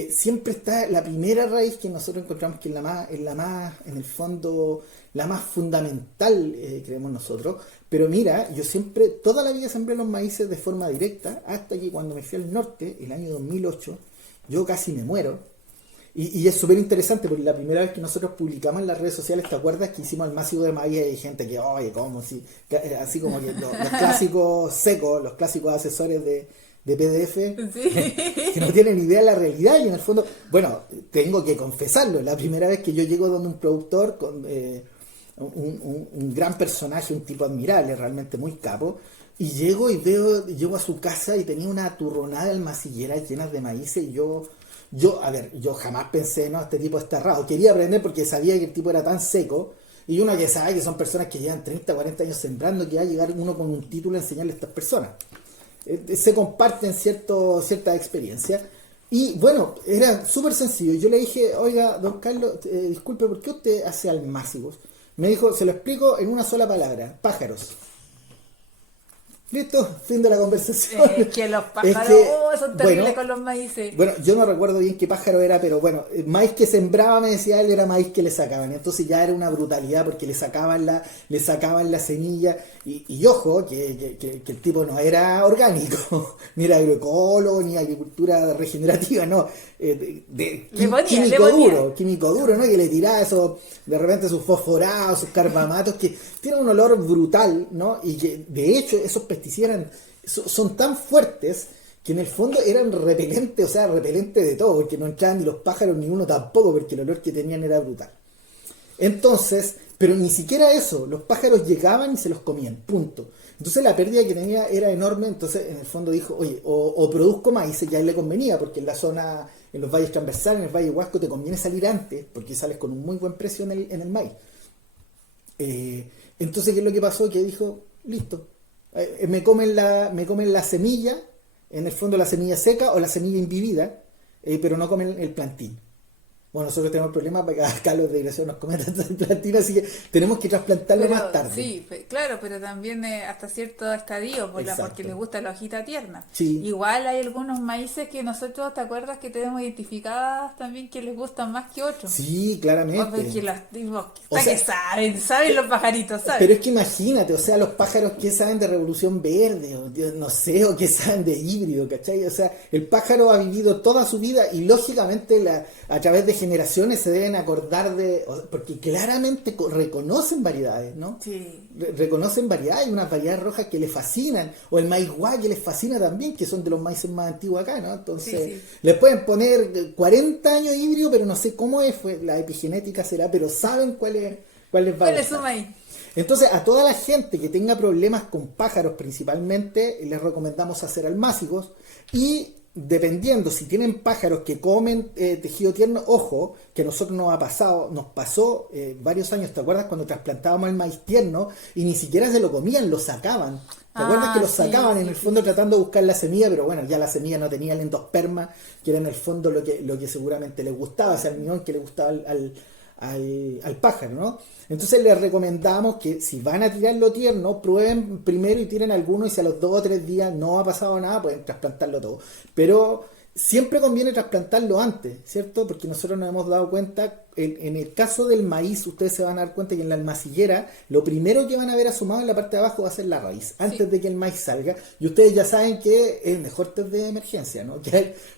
siempre está la primera raíz que nosotros encontramos que en el fondo, la más fundamental, creemos nosotros. Pero mira, yo siempre, toda la vida sembré los maíces de forma directa, hasta que cuando me fui al norte, el año 2008, yo casi me muero. Y es súper interesante porque la primera vez que nosotros publicamos en las redes sociales, ¿te acuerdas que hicimos el masivo de maíz? Y hay gente que, oye, ¿cómo? Si, así como que los clásicos secos, los clásicos asesores de PDF, que no Sí. tienen idea de la realidad. Y en el fondo, bueno, tengo que confesarlo, la primera vez que yo llego donde un productor con un gran personaje, un tipo admirable, realmente muy capo, y llego a su casa y tenía una turronada de almacilleras llenas de maíz, y a ver, yo jamás pensé, no, este tipo está errado. Quería aprender porque sabía que el tipo era tan seco. Y uno que sabe que son personas que llevan 30 40 años sembrando, que va a llegar uno con un título a enseñarle a estas personas. Se comparten ciertas experiencias. Y bueno, era súper sencillo. Yo le dije, oiga, don Carlos, disculpe, ¿por qué usted hace almácigos? Me dijo, se lo explico en una sola palabra, pájaros. Listo, fin de la conversación. Que los Es pájaros que, son terribles bueno, con los maíces. bueno, yo no recuerdo bien qué pájaro era, pero bueno, el maíz que sembraba, me decía él, era maíz que le sacaban. Entonces ya era una brutalidad porque le sacaban la semilla. Y ojo, que el tipo no era orgánico, ni era agroecólogo, ni agricultura regenerativa, no. Le ponía. Químico duro, ¿no? Que le tiraba eso, de repente sus fosforados, sus carbamatos, que tienen un olor brutal, ¿no? Y que de hecho esos pesticidas son tan fuertes que en el fondo eran repelentes, o sea, repelentes de todo, porque no entraban ni los pájaros ni uno tampoco, porque el olor que tenían era brutal. Entonces, pero ni siquiera eso, los pájaros llegaban y se los comían, punto. Entonces la pérdida que tenía era enorme. Entonces en el fondo dijo, oye, o produzco maíz, ya a él le convenía, porque en la zona, en los valles transversales, en el Valle Huasco, te conviene salir antes, porque sales con un muy buen precio en el maíz. Entonces, ¿qué es lo que pasó? Que dijo, listo, me comen la semilla, en el fondo la semilla seca o la semilla invivida, pero no comen el plantín. Bueno, nosotros tenemos problemas porque acá los desgraciados nos comen tanta plantina, así que tenemos que trasplantarlo Pero, más tarde. sí, claro, pero también hasta cierto estadio, Exacto. porque les gusta la hojita tierna. Sí. Igual hay algunos maíces que nosotros, ¿te acuerdas que tenemos identificadas también que les gustan más que otros? Sí, O claramente. que las digo, O sea, que saben los pajaritos, ¿saben? pero es que imagínate, o sea, los pájaros que saben de revolución verde, o no sé, o que saben de híbrido, ¿cachai? O sea, el pájaro ha vivido toda su vida y lógicamente a través de generaciones se deben acordar porque claramente reconocen variedades, ¿no? Sí. Reconocen variedades, unas variedades rojas que les fascinan, o el maíz guay que les fascina también, que son de los maíces más antiguos acá, ¿no? Entonces, Sí. les pueden poner 40 años híbrido, pero no sé cómo es, la epigenética será, pero saben cuál les va a ¿Cuál es gustar. su maíz? Entonces, a toda la gente que tenga problemas con pájaros principalmente, les recomendamos hacer almácigos y dependiendo si tienen pájaros que comen tejido tierno, ojo, que a nosotros nos pasó varios años, ¿te acuerdas cuando trasplantábamos el maíz tierno y ni siquiera se lo comían, lo sacaban? ¿Te acuerdas que lo sacaban en el fondo tratando de buscar la semilla? Pero bueno, ya la semilla no tenía el endosperma, que era en el fondo lo que seguramente les gustaba, ese almidón que le gustaba al pájaro, ¿no? Entonces les recomendamos que si van a tirarlo tierno, prueben primero y tiren alguno y si a los 2 o 3 días no ha pasado nada, pueden trasplantarlo todo. Pero siempre conviene trasplantarlo antes, ¿cierto? Porque nosotros nos hemos dado cuenta, en el caso del maíz, ustedes se van a dar cuenta que en la almacillera, lo primero que van a ver asomado en la parte de abajo va a ser la raíz, antes de que el maíz salga. Y ustedes ya saben que es mejor test de emergencia, ¿no?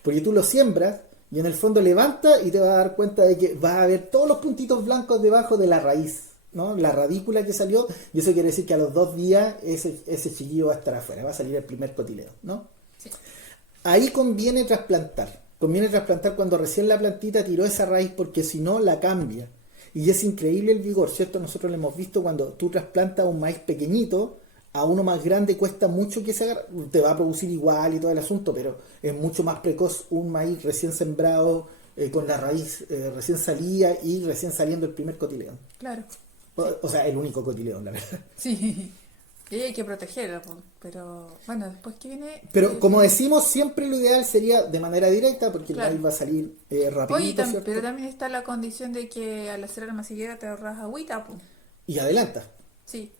Porque tú lo siembras, y en el fondo levanta y te vas a dar cuenta de que vas a ver todos los puntitos blancos debajo de la raíz, ¿no? La radícula que salió, y eso quiere decir que a los 2 días ese chiquillo va a estar afuera, va a salir el primer cotileo, ¿no? Sí. Ahí conviene trasplantar cuando recién la plantita tiró esa raíz, porque si no la cambia. Y es increíble el vigor, ¿cierto? Nosotros lo hemos visto cuando tú trasplantas un maíz pequeñito, a uno más grande cuesta mucho que se agarre, te va a producir igual y todo el asunto, pero es mucho más precoz un maíz recién sembrado, con la raíz recién salida y recién saliendo el primer cotileón. Claro. O sea, el único cotileón, la verdad. Sí. Y hay que protegerlo, pero bueno, después que viene... Pero como decimos, siempre lo ideal sería de manera directa, porque el maíz va a salir rapidito, Oye, ¿cierto? pero también está la condición de que al hacer la masillera te ahorras agüita, pues. Y adelanta. Sí,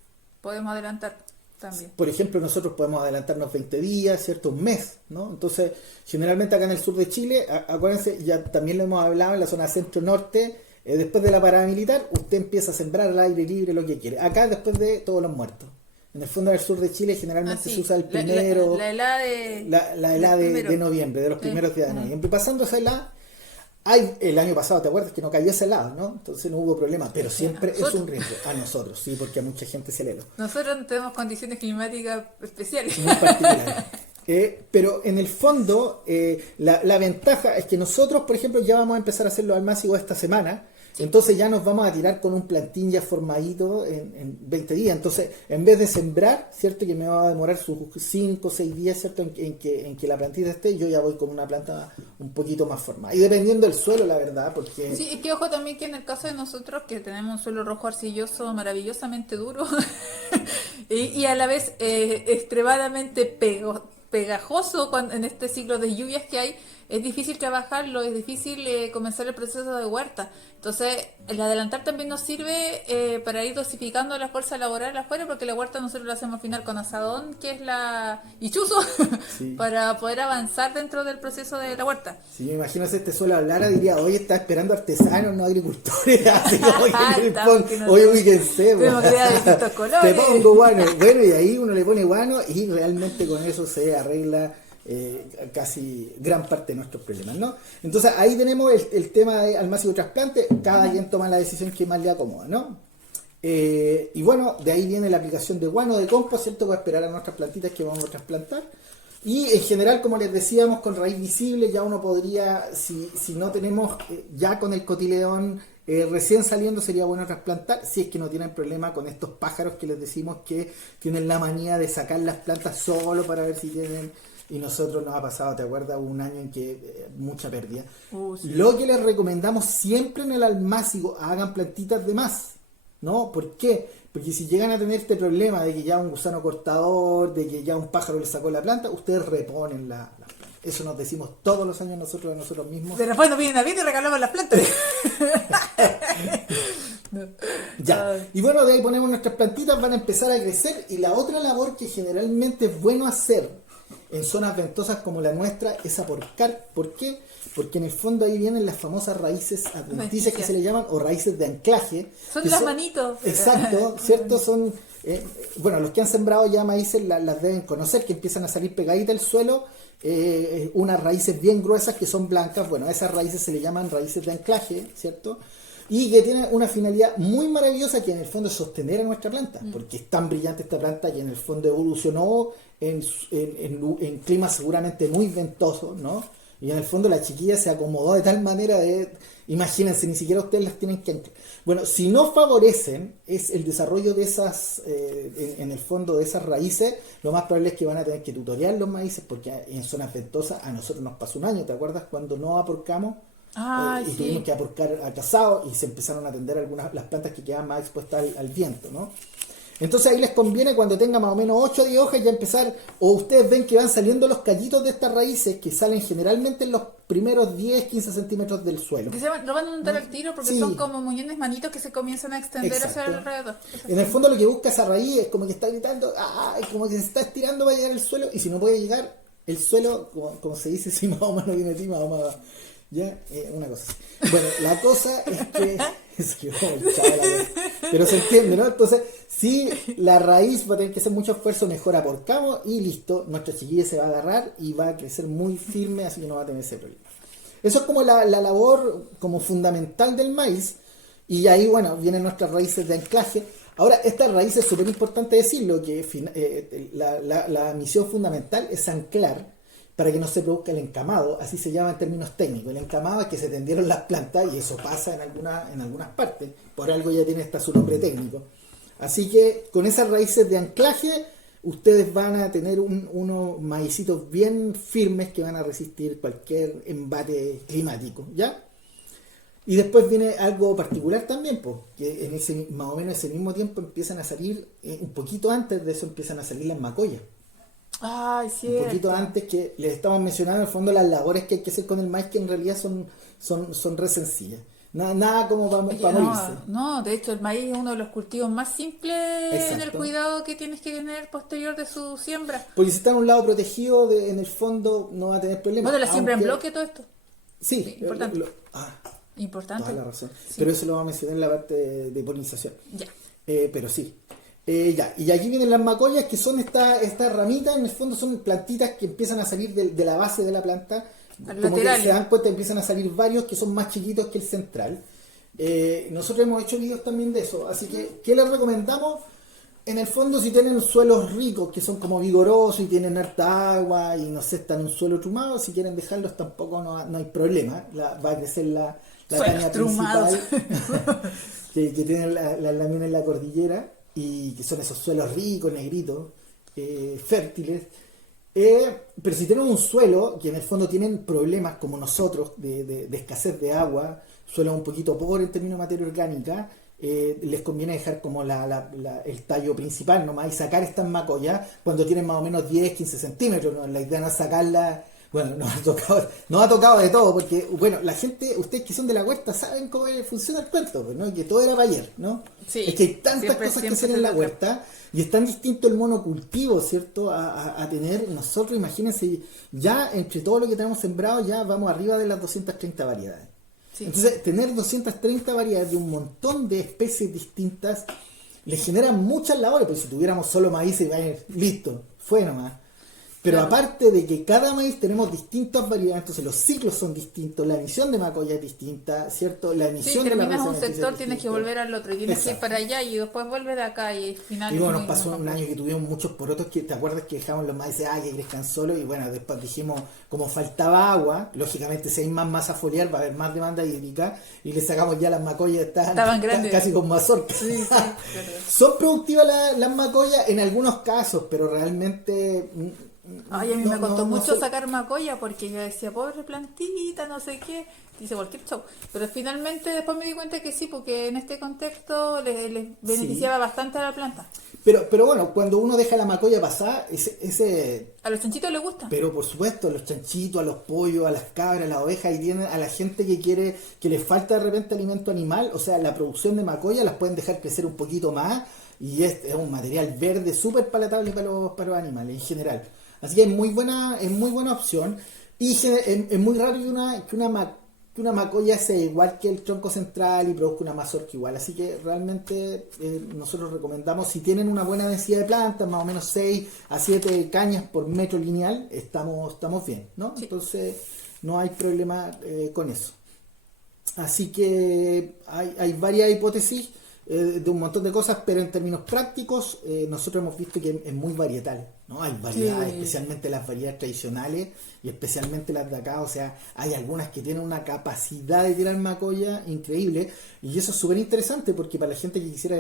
podemos adelantar también. Por ejemplo, nosotros podemos adelantarnos 20 días, ¿cierto? Un mes, ¿no? Entonces, generalmente acá en el sur de Chile, acuérdense, ya también lo hemos hablado en la zona centro-norte, después de la parada militar, usted empieza a sembrar al aire libre lo que quiere. Acá después de todos los muertos. En el fondo del sur de Chile generalmente se usa el primero... La helada de... La helada de noviembre, de los primeros días de noviembre. Pasando esa helada, el año pasado, ¿te acuerdas que no cayó esa helada, no? Entonces no hubo problema, pero siempre es un riesgo. A nosotros, sí, porque a mucha gente se le heló. Nosotros tenemos condiciones climáticas especiales. Muy particulares. Pero en el fondo, la ventaja es que nosotros, por ejemplo, ya vamos a empezar a hacer los almácigos esta semana. Sí. Entonces ya nos vamos a tirar con un plantín ya formadito en 20 días. Entonces, en vez de sembrar, ¿cierto? Que me va a demorar sus 5 o 6 días, ¿cierto? En que la plantita esté, yo ya voy con una planta un poquito más formada. Y dependiendo del suelo, la verdad, porque... Sí, y que ojo también que en el caso de nosotros, que tenemos un suelo rojo arcilloso maravillosamente duro y a la vez extremadamente pegajoso en este ciclo de lluvias que hay, es difícil trabajarlo, es difícil comenzar el proceso de huerta. Entonces, el adelantar también nos sirve para ir dosificando la fuerza laboral afuera, porque la huerta nosotros la hacemos al final con asadón, que es y chuzo, sí. Para poder avanzar dentro del proceso de la huerta. Si me imagino si este suelo hablara, diría, oye, está esperando artesanos, no agricultores, así como oye, ubíquense, te pongo guano. Bueno, y ahí uno le pone guano y realmente con eso se arregla casi gran parte de nuestros problemas, ¿no? Entonces ahí tenemos el tema de almácigo trasplante, cada quien toma la decisión que más le acomoda, ¿no? Y bueno, de ahí viene la aplicación de guano de compost, ¿cierto? Para esperar a nuestras plantitas que vamos a trasplantar. Y en general, como les decíamos, con raíz visible ya uno podría, si no tenemos ya con el cotileón recién saliendo, sería bueno trasplantar, si es que no tienen problema con estos pájaros que les decimos que tienen la manía de sacar las plantas solo para ver si tienen... Y nosotros nos ha pasado, ¿te acuerdas? Hubo un año en que mucha pérdida. Sí. Lo que les recomendamos siempre en el almácigo, hagan plantitas de más, ¿no? ¿Por qué? Porque si llegan a tener este problema de que ya un gusano cortador, de que ya un pájaro le sacó la planta, ustedes reponen las plantas. Eso nos decimos todos los años nosotros a nosotros mismos. De después nos vienen a ver y regalamos las plantas. No. Ya. Y bueno, de ahí ponemos nuestras plantitas, van a empezar a crecer. Y la otra labor que generalmente es bueno hacer en zonas ventosas como la nuestra es aporcar. ¿Por qué? Porque en el fondo ahí vienen las famosas raíces adventicias que se le llaman, o raíces de anclaje. Son las manitos. Exacto, ¿cierto? Son, bueno, los que han sembrado ya maíces las deben conocer, que empiezan a salir pegaditas al suelo, unas raíces bien gruesas que son blancas. Bueno, a esas raíces se le llaman raíces de anclaje, ¿cierto? Y que tienen una finalidad muy maravillosa, que en el fondo es sostener a nuestra planta, porque es tan brillante esta planta que en el fondo evolucionó en climas seguramente muy ventosos, ¿no? Y en el fondo la chiquilla se acomodó de tal manera imagínense, ni siquiera ustedes las tienen que anclar. Bueno, si no favorecen es el desarrollo de esas, en el fondo de esas raíces, lo más probable es que van a tener que tutorear los maíces, porque en zonas ventosas a nosotros nos pasó un año, ¿te acuerdas? Cuando no aporcamos. Y Sí. tuvimos que aporcar atrasados y se empezaron a atender las plantas que quedaban más expuestas al viento, ¿no? Entonces ahí les conviene, cuando tenga más o menos 8 o 10 hojas, ya empezar, o ustedes ven que van saliendo los callitos de estas raíces, que salen generalmente en los primeros 10-15 centímetros del suelo. Que lo van a notar al tiro porque Sí. son como muñones manitos que se comienzan a extender Exacto. hacia alrededor. En el fondo lo que busca esa raíz es como que está gritando, como que se está estirando para llegar al suelo, y si no puede llegar, el suelo, como se dice, si más o menos viene ti, más o menos ya, una cosa así. Bueno, la cosa es que pero se entiende, ¿no? Entonces, si la raíz va a tener que hacer mucho esfuerzo, mejor aportamos y listo, nuestra chiquilla se va a agarrar y va a crecer muy firme, así que no va a tener ese problema. Eso es como la labor como fundamental del maíz. Y ahí, bueno, vienen nuestras raíces de anclaje. Ahora, estas raíces, es súper importante decirlo, que la misión fundamental es anclar para que no se produzca el encamado, así se llama en términos técnicos. El encamado es que se tendieron las plantas, y eso pasa en algunas partes, por algo ya tiene hasta su nombre técnico. Así que con esas raíces de anclaje, ustedes van a tener unos maicitos bien firmes que van a resistir cualquier embate climático, ¿ya? Y después viene algo particular también, pues, que en más o menos ese mismo tiempo empiezan a salir, un poquito antes de eso empiezan a salir las macoyas. Ay, sí. Un poquito antes, que les estamos mencionando en el fondo las labores que hay que hacer con el maíz, que en realidad son re sencillas. Nada como para morirse. No, de hecho el maíz es uno de los cultivos más simples. Exacto. En el cuidado que tienes que tener posterior de su siembra. Porque si está en un lado protegido, en el fondo no va a tener problemas. Bueno, la siembra en bloque, todo esto. Sí, importante. Importante. Toda la razón. Sí. Pero eso lo vamos a mencionar en la parte de polinización. Ya. Pero sí. Ya. Y aquí vienen las macoyas, que son estas ramitas, en el fondo son plantitas que empiezan a salir de la base de la planta. Como que se dan cuenta, empiezan a salir varios que son más chiquitos que el central. Nosotros hemos hecho videos también de eso. Así que, ¿qué les recomendamos? En el fondo, si tienen suelos ricos, que son como vigorosos y tienen harta agua y no sé, están en un suelo trumado, si quieren dejarlos tampoco no hay problema. Va a crecer la caña principal que tiene la lámina en la cordillera, y que son esos suelos ricos, negritos, fértiles. Pero si tienen un suelo que en el fondo tienen problemas como nosotros de escasez de agua, suelo un poquito pobre en términos de materia orgánica, les conviene dejar como el tallo principal nomás y sacar estas macoyas cuando tienen más o menos 10-15 centímetros, ¿no? La idea no es sacarla. Bueno, nos ha tocado de todo, porque, bueno, la gente, ustedes que son de la huerta, saben cómo funciona el cuento, pues, ¿no? Que todo era para ayer, ¿no? Sí, es que hay tantas cosas que hacer en la toca. huerta, y es tan distinto el monocultivo, ¿cierto? A tener, nosotros, imagínense, ya entre todo lo que tenemos sembrado, ya vamos arriba de las 230 variedades. Sí. Entonces, tener 230 variedades de un montón de especies distintas le genera muchas labores, porque si tuviéramos solo maíz, listo, fue nomás. Pero Claro. aparte de que cada maíz tenemos distintas variedades, entonces los ciclos son distintos, la emisión de macoya es distinta, ¿cierto? La Sí, emisión de la terminas un raza sector, es tienes que distinta. volver al otro, y tienes que ir Exacto. para allá y después vuelves de acá, y al final. Y bueno, es nos muy pasó un complejo. año que tuvimos muchos porotos, que te acuerdas que dejamos los maíces que crezcan solos, y bueno, después dijimos, como faltaba agua, lógicamente si hay más masa foliar va a haber más demanda hídrica, y le sacamos ya las macoyas, Estaban grandes. casi con mazorca. Sí, sí, claro. Son productivas las macoyas en algunos casos, pero realmente Ay, a mí no, me costó no, no mucho sé. sacar macoya porque yo decía, pobre plantita, no sé qué, dice cualquier show. Pero finalmente después me di cuenta que sí, porque en este contexto les Sí. beneficiaba bastante a la planta. Pero bueno, cuando uno deja la macoya pasar, ese, A los chanchitos les gusta. pero por supuesto, a los chanchitos, a los pollos, a las cabras, a las ovejas, y tienen a la gente que quiere, que les falta de repente alimento animal, o sea, la producción de macoya las pueden dejar crecer un poquito más, y es un material verde súper palatable para los animales en general. Así que es muy buena opción. Y es muy raro que una macoya sea igual que el tronco central y produzca una mazorca igual. Así que realmente nosotros recomendamos, si tienen una buena densidad de plantas, más o menos 6 a 7 cañas por metro lineal, estamos bien, ¿no? Sí. Entonces no hay problema con eso. Así que hay varias hipótesis de un montón de cosas, pero en términos prácticos nosotros hemos visto que es muy varietal, ¿no? Hay variedades, Sí. especialmente las variedades tradicionales y especialmente las de acá, o sea, hay algunas que tienen una capacidad de tirar macoya increíble y eso es súper interesante porque para la gente que quisiera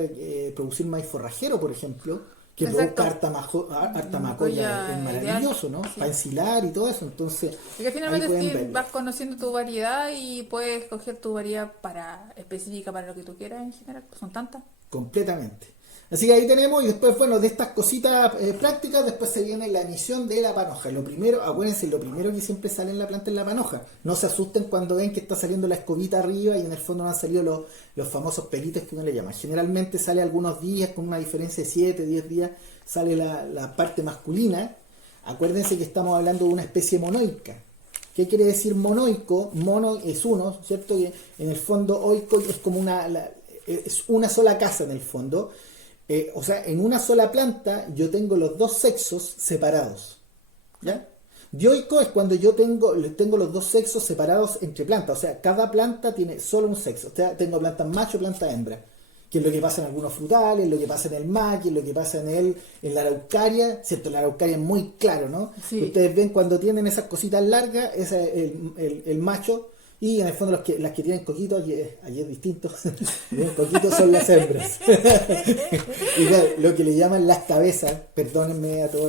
producir maíz forrajero, por ejemplo, que Exacto. produzca harta macoya es Macoya ideal. maravilloso, ¿no? Sí. Para ensilar y todo eso, entonces Porque ahí finalmente pueden verlo. vas conociendo tu variedad y puedes escoger tu variedad específica para lo que tú quieras en general, pues son tantas. Completamente. Así que ahí tenemos, y después, bueno, de estas cositas prácticas, después se viene la emisión de la panoja. Lo primero, acuérdense, lo primero que siempre sale en la planta es la panoja. No se asusten cuando ven que está saliendo la escobita arriba y en el fondo no han salido los famosos pelitos que uno le llama. Generalmente sale algunos días, con una diferencia de 7, 10 días, sale la parte masculina. Acuérdense que estamos hablando de una especie monoica. ¿Qué quiere decir monoico? Mono es uno, ¿cierto? Que en el fondo oico es como es una sola casa en el fondo. O sea, en una sola planta yo tengo los dos sexos separados. ¿Ya? Dioico es cuando yo tengo los dos sexos separados entre plantas. O sea, cada planta tiene solo un sexo. O sea, tengo plantas macho, planta hembra. Que es lo que pasa en algunos frutales, lo que pasa en el maqui, lo que pasa en la araucaria. ¿Cierto? La araucaria es muy claro, ¿no? Sí. Ustedes ven cuando tienen esas cositas largas, ese es el macho. Y en el fondo las que tienen coquitos, allí es distinto, tienen coquitos son las hembras. Y claro, lo que le llaman las cabezas, perdónenme a todo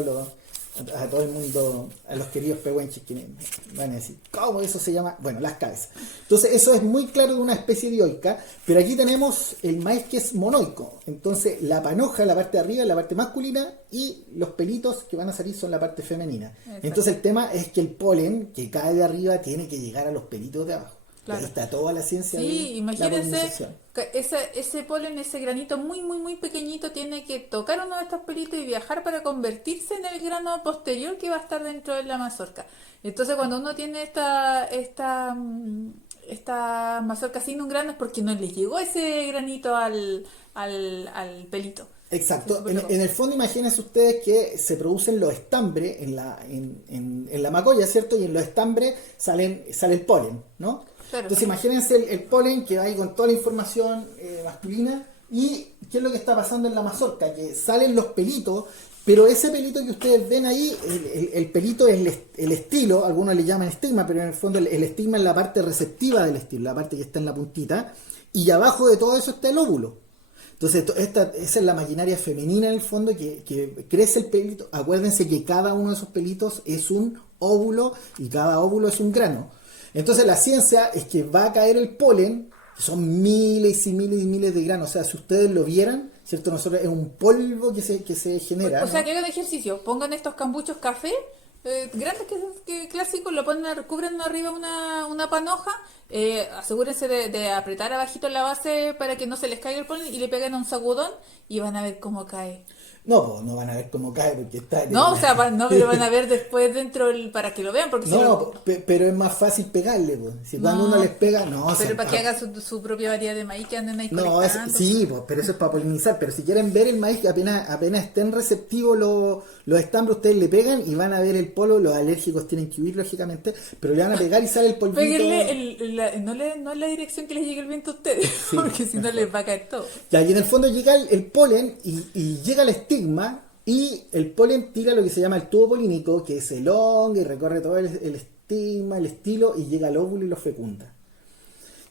el mundo, a los queridos pehuenches que me van a decir, ¿cómo eso se llama? Bueno, las cabezas. Entonces eso es muy claro de una especie dioica, pero aquí tenemos el maíz que es monoico. Entonces la panoja, la parte de arriba, es la parte masculina y los pelitos que van a salir son la parte femenina. Exacto. Entonces el tema es que el polen que cae de arriba tiene que llegar a los pelitos de abajo. Claro. Ahí está toda la ciencia de Sí, la imagínense polinización. que ese polen, ese granito muy, muy, muy pequeñito tiene que tocar uno de estos pelitos y viajar para convertirse en el grano posterior que va a estar dentro de la mazorca. Entonces, cuando uno tiene esta mazorca sin un grano es porque no le llegó ese granito al pelito. Es Exacto. súper loco. En el fondo, imagínense ustedes que se producen los estambres en la macolla, ¿cierto? Y en los estambres sale el polen, ¿no? Claro. Entonces, imagínense el polen que va ahí con toda la información masculina. ¿Y qué es lo que está pasando en la mazorca? Que salen los pelitos, pero ese pelito que ustedes ven ahí, el pelito es el estilo, algunos le llaman estigma, pero en el fondo el estigma es la parte receptiva del estilo, la parte que está en la puntita. Y abajo de todo eso está el óvulo. Entonces, esa es la maquinaria femenina en el fondo que crece el pelito. Acuérdense que cada uno de esos pelitos es un óvulo y cada óvulo es un grano. Entonces, la ciencia es que va a caer el polen, que son miles y miles y miles de granos. O sea, si ustedes lo vieran, ¿cierto? Nosotros es un polvo que se genera. O sea, ¿no? que hagan ejercicio, pongan estos cambuchos café grandes que clásicos, lo ponen, cubren arriba una panoja, asegúrense de apretar abajito la base para que no se les caiga el polen y le peguen un sacudón y van a ver cómo cae. No, pues no van a ver cómo cae porque está... No, o sea, no, pero van a ver después dentro para que lo vean, porque si No, no, pero es más fácil pegarle, pues. Si cuando no, uno les pega, no, pero se para que empapa. haga su propia variedad de maíz que anden ahí No, colectando. sí, pues, pero eso es para polinizar. Pero si quieren ver el maíz, que apenas estén receptivos los estambres, ustedes le pegan y van a ver el polo. Los alérgicos tienen que huir, lógicamente, pero le van a pegar y sale el polvito. Péguenle no es la dirección que les llegue el viento a ustedes, Sí, porque si no les va a caer todo. Ya, y en el fondo llega el polen y llega el estigma y el polen tira lo que se llama el tubo polínico, que se elonga y recorre todo el estigma, el estilo y llega al óvulo y lo fecunda.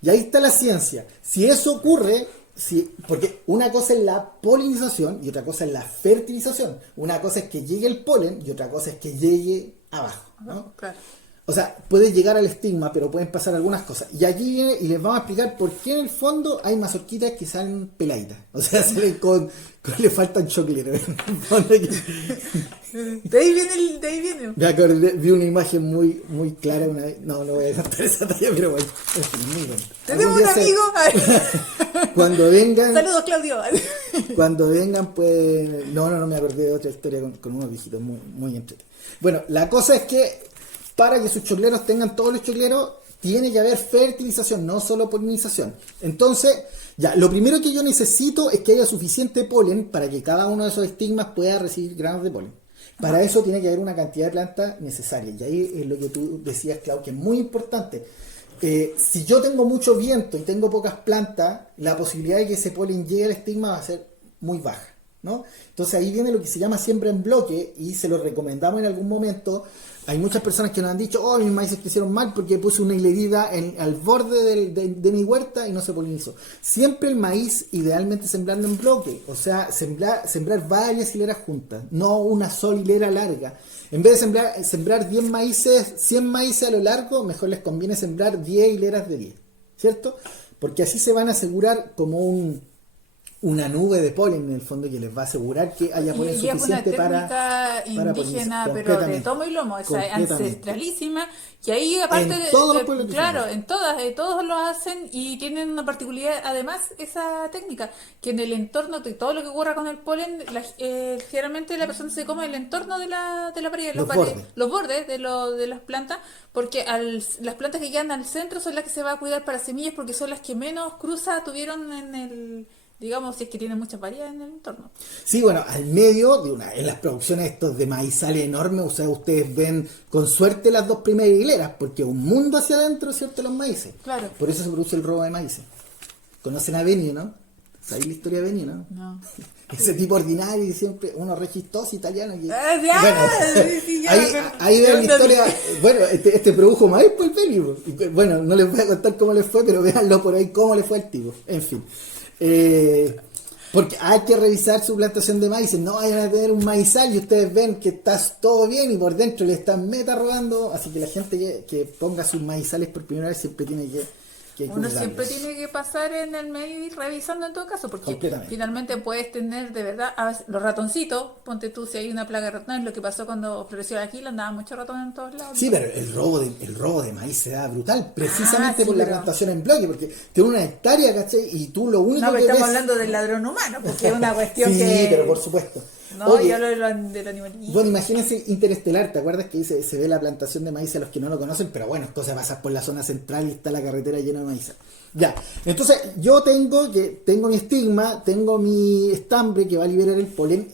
Y ahí está la ciencia. Si eso ocurre, Sí, porque una cosa es la polinización y otra cosa es la fertilización. Una cosa es que llegue el polen y otra cosa es que llegue abajo, ¿no? Claro. O sea, puede llegar al estigma, pero pueden pasar algunas cosas. Y aquí viene y les vamos a explicar por qué en el fondo hay mazorquitas que salen peladitas. O sea, salen le faltan chocleros. De ahí viene de ahí viene. Me acordé, vi una imagen muy, muy clara una vez. No voy a contar esa talla, pero bueno. En fin, muy bueno. Tenemos un amigo. Cuando vengan. Saludos, Claudio. Cuando vengan, pues. No me acordé de otra historia con unos viejitos muy, muy entretenidos. Bueno, la cosa es que para que sus chocleros tengan todos los chocleros, tiene que haber fertilización, no solo polinización. Entonces, ya, lo primero que yo necesito es que haya suficiente polen para que cada uno de esos estigmas pueda recibir granos de polen. Para eso tiene que haber una cantidad de plantas necesaria. Y ahí es lo que tú decías, Clau, que es muy importante. Si yo tengo mucho viento y tengo pocas plantas, la posibilidad de que ese polen llegue al estigma va a ser muy baja, ¿no? Entonces ahí viene lo que se llama siembra en bloque y se lo recomendamos en algún momento. Hay muchas personas que nos han dicho, mis maíces crecieron mal porque puse una hilerita al borde de mi huerta y no se polinizó. Siempre el maíz, idealmente sembrarlo en bloque, o sea, sembrar varias hileras juntas, no una sola hilera larga. En vez de sembrar 10 maíces, 100 maíces a lo largo, mejor les conviene sembrar 10 hileras de 10, ¿cierto? Porque así se van a asegurar como una nube de polen en el fondo que les va a asegurar que haya polen suficiente para indígena, pero de tomo y lomo, esa ancestralísima, que ahí aparte en todos los pueblos, claro, en todos lo hacen y tienen una particularidad además esa técnica, que en el entorno de todo lo que ocurra con el polen, generalmente la persona se come el entorno de la pared, los bordes de las plantas, porque las plantas que quedan al centro son las que se va a cuidar para semillas porque son las que menos cruza tuvieron en el, digamos, si es que tiene mucha variedad en el entorno. Sí, bueno, al medio, en las producciones estos de maizales enormes, o sea, ustedes ven con suerte las dos primeras hileras, porque un mundo hacia adentro, ¿cierto?, los maíces. Claro. Por eso se produce el robo de maíces. ¿Conocen a Benio, no? ¿Sabéis la historia de Benio, no? No. Ese tipo ordinario y siempre, uno registoso italiano. Que, ahí ven la historia. Bueno, este produjo maíz por el Benio. Bueno, no les voy a contar cómo les fue, pero véanlo por ahí cómo le fue al tipo. En fin. Porque hay que revisar su plantación de maíz. No vayan a tener un maizal y ustedes ven que está todo bien y por dentro le están robando. Así que la gente que ponga sus maizales por primera vez siempre tiene que uno siempre tiene que pasar en el medio y revisando en todo caso, porque finalmente puedes tener de verdad a veces, los ratoncitos, ponte tú si hay una plaga de ratones, lo que pasó cuando floreció la Aquila, andaba mucho ratón en todos lados. Sí, pero el robo de maíz se da brutal, precisamente por la plantación en bloque, porque tiene una hectárea, ¿cachai? Y tú lo único que estamos hablando del ladrón humano, porque es una cuestión sí, que... Sí, pero por supuesto. No, oye, yo hablo del animalito. Bueno, imagínense Interestelar, ¿te acuerdas que se ve la plantación de maíz a los que no lo conocen? Pero bueno, esto se pasa por la zona central y está la carretera llena de maíz. Ya, entonces yo tengo mi estigma, tengo mi estambre que va a liberar el polen,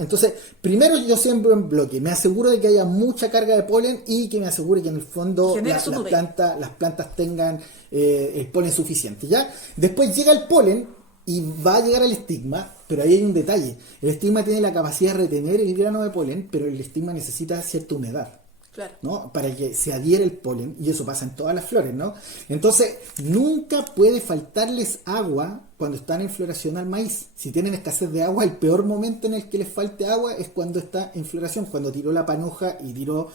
entonces primero yo siembro en bloque, me aseguro de que haya mucha carga de polen y que me asegure que en el fondo las plantas tengan el polen suficiente, ¿ya? Después llega el polen y va a llegar al estigma, pero ahí hay un detalle. El estigma tiene la capacidad de retener el grano de polen, pero el estigma necesita cierta humedad. Claro. ¿No? Para que se adhiera el polen, y eso pasa en todas las flores, ¿no? Entonces, nunca puede faltarles agua cuando están en floración al maíz. Si tienen escasez de agua, el peor momento en el que les falte agua es cuando está en floración, cuando tiró la panoja y tiró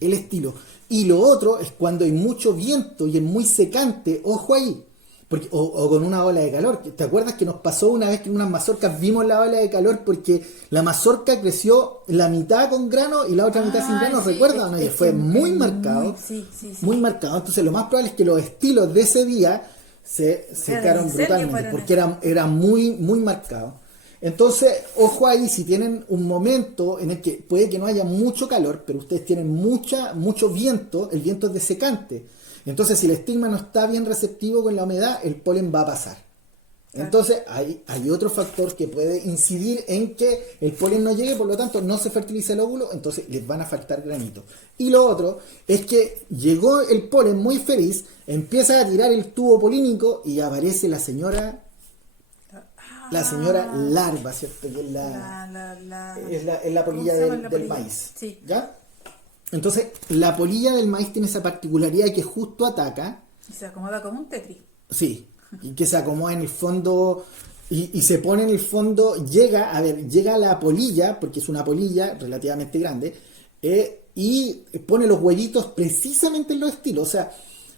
el estilo. Y lo otro es cuando hay mucho viento y es muy secante, ojo ahí. Porque, o con una ola de calor. ¿Te acuerdas que nos pasó una vez que en unas mazorcas vimos la ola de calor porque la mazorca creció la mitad con grano y la otra mitad sin grano? Sí, ¿Recuerdas? ¿No? Y fue muy marcado. Sí. Muy marcado. Entonces lo más probable es que los estilos de ese día se secaron brutalmente porque era muy, muy marcado. Entonces, ojo ahí, si tienen un momento en el que puede que no haya mucho calor, pero ustedes tienen mucho viento, el viento es desecante. Entonces, si el estigma no está bien receptivo con la humedad, el polen va a pasar. Entonces, hay otro factor que puede incidir en que el polen no llegue, por lo tanto, no se fertiliza el óvulo, entonces les van a faltar granitos. Y lo otro es que llegó el polen muy feliz, empieza a tirar el tubo polínico y aparece la señora larva, ¿cierto? Que es la polilla del maíz. Sí. ¿Ya? Entonces, la polilla del maíz tiene esa particularidad que justo ataca. Y se acomoda como un tetris. Sí. y que se acomoda en el fondo y se pone en el fondo, llega a la polilla, porque es una polilla relativamente grande, y pone los huevitos precisamente en los estilos. O sea,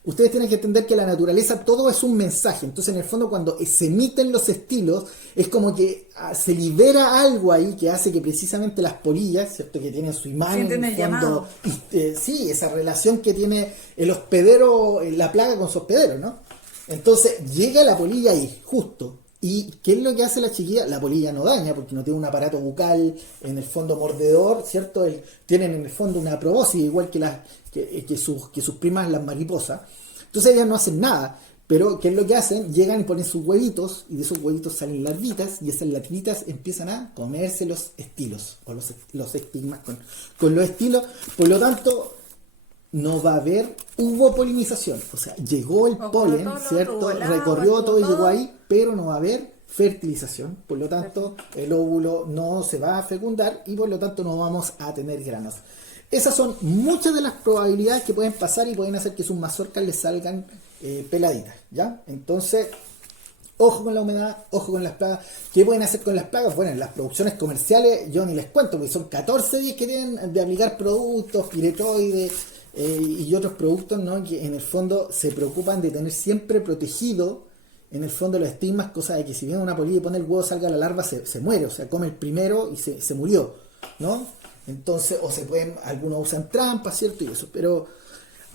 ustedes tienen que entender que la naturaleza todo es un mensaje. Entonces, en el fondo, cuando se emiten los estilos, es como que se libera algo ahí que hace que precisamente las polillas, ¿cierto? Que tienen su imán Sienten en el el fondo, llamado. sí, esa relación que tiene el hospedero, la plaga con su hospedero, ¿no? Entonces, llega la polilla ahí, justo. ¿Y qué es lo que hace la chiquilla? La polilla no daña porque no tiene un aparato bucal en el fondo mordedor, ¿cierto? Tienen en el fondo una probóscis igual que sus primas las mariposas. Entonces ellas no hacen nada. Pero ¿qué es lo que hacen? Llegan y ponen sus huevitos y de esos huevitos salen larvitas y esas larvitas empiezan a comerse los estilos o los estigmas con los estilos. Por lo tanto, no va a haber, hubo polinización, o sea, llegó el polen, ¿cierto? Recorrió todo y llegó ahí, pero no va a haber fertilización, por lo tanto el óvulo no se va a fecundar y por lo tanto no vamos a tener granos. Esas son muchas de las probabilidades que pueden pasar y pueden hacer que sus mazorcas les salgan peladitas, ¿ya? Entonces, ojo con la humedad, ojo con las plagas. ¿Qué pueden hacer con las plagas? Bueno, en las producciones comerciales yo ni les cuento, porque son 14 días que tienen de aplicar productos, piretoides, y otros productos, ¿no? Que en el fondo se preocupan de tener siempre protegido en el fondo los estigmas, cosa de que si viene una polilla y pone el huevo, salga la larva, se muere, o sea, come el primero y se murió, ¿no? Entonces, o se pueden, algunos usan trampas, ¿cierto? Y eso, pero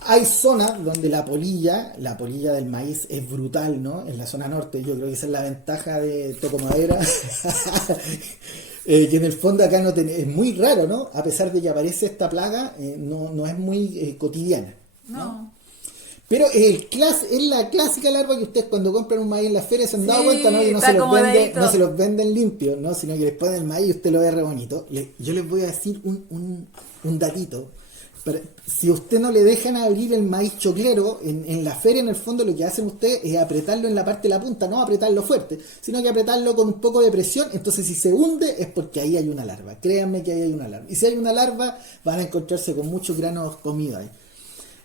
hay zonas donde la polilla del maíz es brutal, ¿no? En la zona norte, yo creo que esa es la ventaja de Toco Madera. Que en el fondo acá es muy raro, ¿no? A pesar de que aparece esta plaga, no es muy cotidiana, ¿no? Pero es la clásica larva que ustedes cuando compran un maíz en la feria se han dado cuenta, ¿no? Que no se los venden limpios, ¿no? Sino que les ponen el maíz y usted lo ve re bonito. Yo les voy a decir un datito. Si usted no le dejan abrir el maíz choclero en la feria, en el fondo lo que hacen ustedes es apretarlo en la parte de la punta, no apretarlo fuerte, sino que apretarlo con un poco de presión. Entonces si se hunde es porque ahí hay una larva, créanme que ahí hay una larva, y si hay una larva van a encontrarse con muchos granos comidos ahí.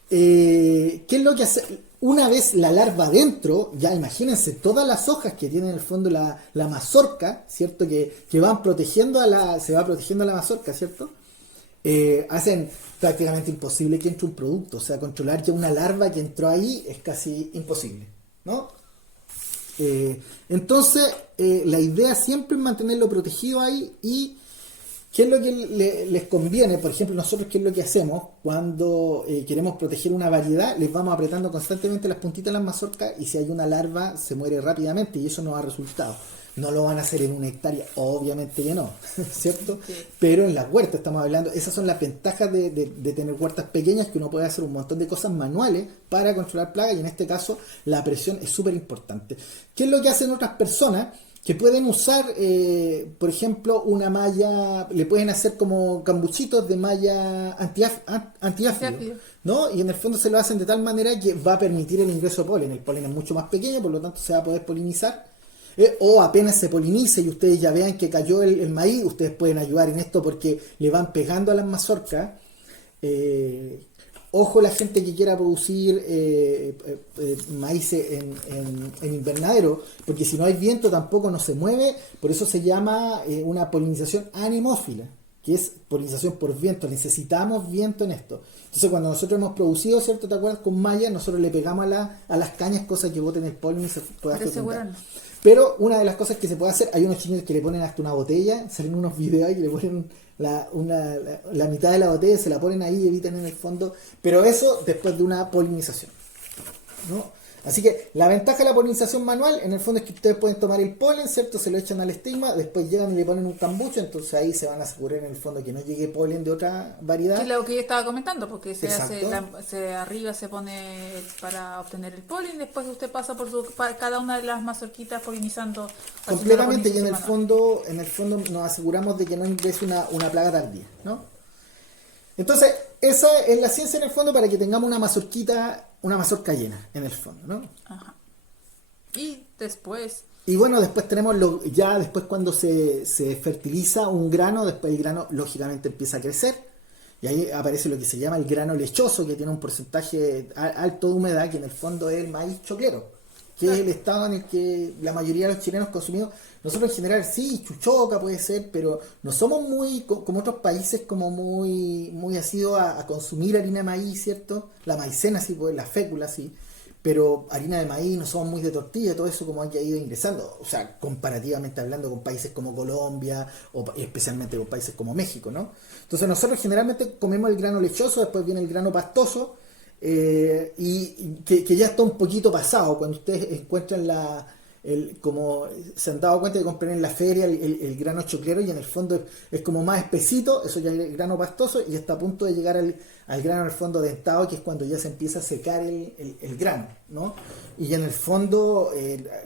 ¿Qué es lo que hace? Una vez la larva adentro, ya imagínense todas las hojas que tiene en el fondo la mazorca, ¿cierto? Que van protegiendo se va protegiendo a la mazorca, ¿cierto? Hacen prácticamente imposible que entre un producto, o sea, controlar ya una larva que entró ahí es casi imposible, ¿no? Entonces, la idea siempre es mantenerlo protegido ahí. Y ¿qué es lo que les conviene? Por ejemplo, nosotros, ¿qué es lo que hacemos? Cuando queremos proteger una variedad, les vamos apretando constantemente las puntitas de las mazorcas y si hay una larva se muere rápidamente y eso no da resultado. No lo van a hacer en una hectárea, obviamente que no, ¿cierto? Sí. Pero en las huertas estamos hablando, esas son las ventajas de tener huertas pequeñas, que uno puede hacer un montón de cosas manuales para controlar plagas y en este caso la presión es súper importante. ¿Qué es lo que hacen otras personas? Que pueden usar, por ejemplo, una malla, le pueden hacer como cambuchitos de malla antiáfido, ¿no? Y en el fondo se lo hacen de tal manera que va a permitir el ingreso de polen. El polen es mucho más pequeño, por lo tanto se va a poder polinizar. O apenas se polinice y ustedes ya vean que cayó el maíz, ustedes pueden ayudar en esto porque le van pegando a las mazorcas. Ojo la gente que quiera producir maíz en invernadero, porque si no hay viento tampoco no se mueve, por eso se llama una polinización anemófila, que es polinización por viento. Necesitamos viento en esto. Entonces cuando nosotros hemos producido, ¿cierto? ¿Te acuerdas? Con malla, nosotros le pegamos a las cañas, cosas que boten el polen y se pueda fecundar. Pero una de las cosas que se puede hacer, hay unos chinos que le ponen hasta una botella, salen unos videos ahí que le ponen la mitad de la botella, se la ponen ahí y evitan en el fondo, pero eso después de una polinización, ¿no? Así que la ventaja de la polinización manual, en el fondo, es que ustedes pueden tomar el polen, ¿cierto? Se lo echan al estigma, después llegan y le ponen un cambucho, entonces ahí se van a asegurar en el fondo que no llegue polen de otra variedad. Que es lo que yo estaba comentando, porque arriba se pone para obtener el polen, después usted pasa por cada una de las mazorquitas polinizando. Completamente, y en el fondo nos aseguramos de que no ingrese una plaga tardía, ¿no? Entonces, esa es la ciencia en el fondo para que tengamos una mazorca llena, en el fondo, ¿no? Ajá. Y después... Y bueno, después tenemos después cuando se fertiliza un grano, después el grano lógicamente empieza a crecer, y ahí aparece lo que se llama el grano lechoso, que tiene un porcentaje alto de humedad, que en el fondo es el maíz choclero, que es el estado en el que la mayoría de los chilenos consumimos. Nosotros en general sí, chuchoca puede ser, pero no somos muy, como otros países, como muy asidos a consumir harina de maíz, ¿cierto? La maicena sí, pues, la fécula sí, pero harina de maíz no somos muy de tortilla, todo eso como ha ido ingresando, o sea, comparativamente hablando con países como Colombia, o especialmente con países como México, ¿no? Entonces nosotros generalmente comemos el grano lechoso, después viene el grano pastoso, y que ya está un poquito pasado, cuando ustedes encuentran como se han dado cuenta de comprar en la feria el grano choclero, y en el fondo es como más espesito, eso ya es el grano pastoso, y está a punto de llegar al grano en el fondo dentado, que es cuando ya se empieza a secar el grano, ¿no? Y en el fondo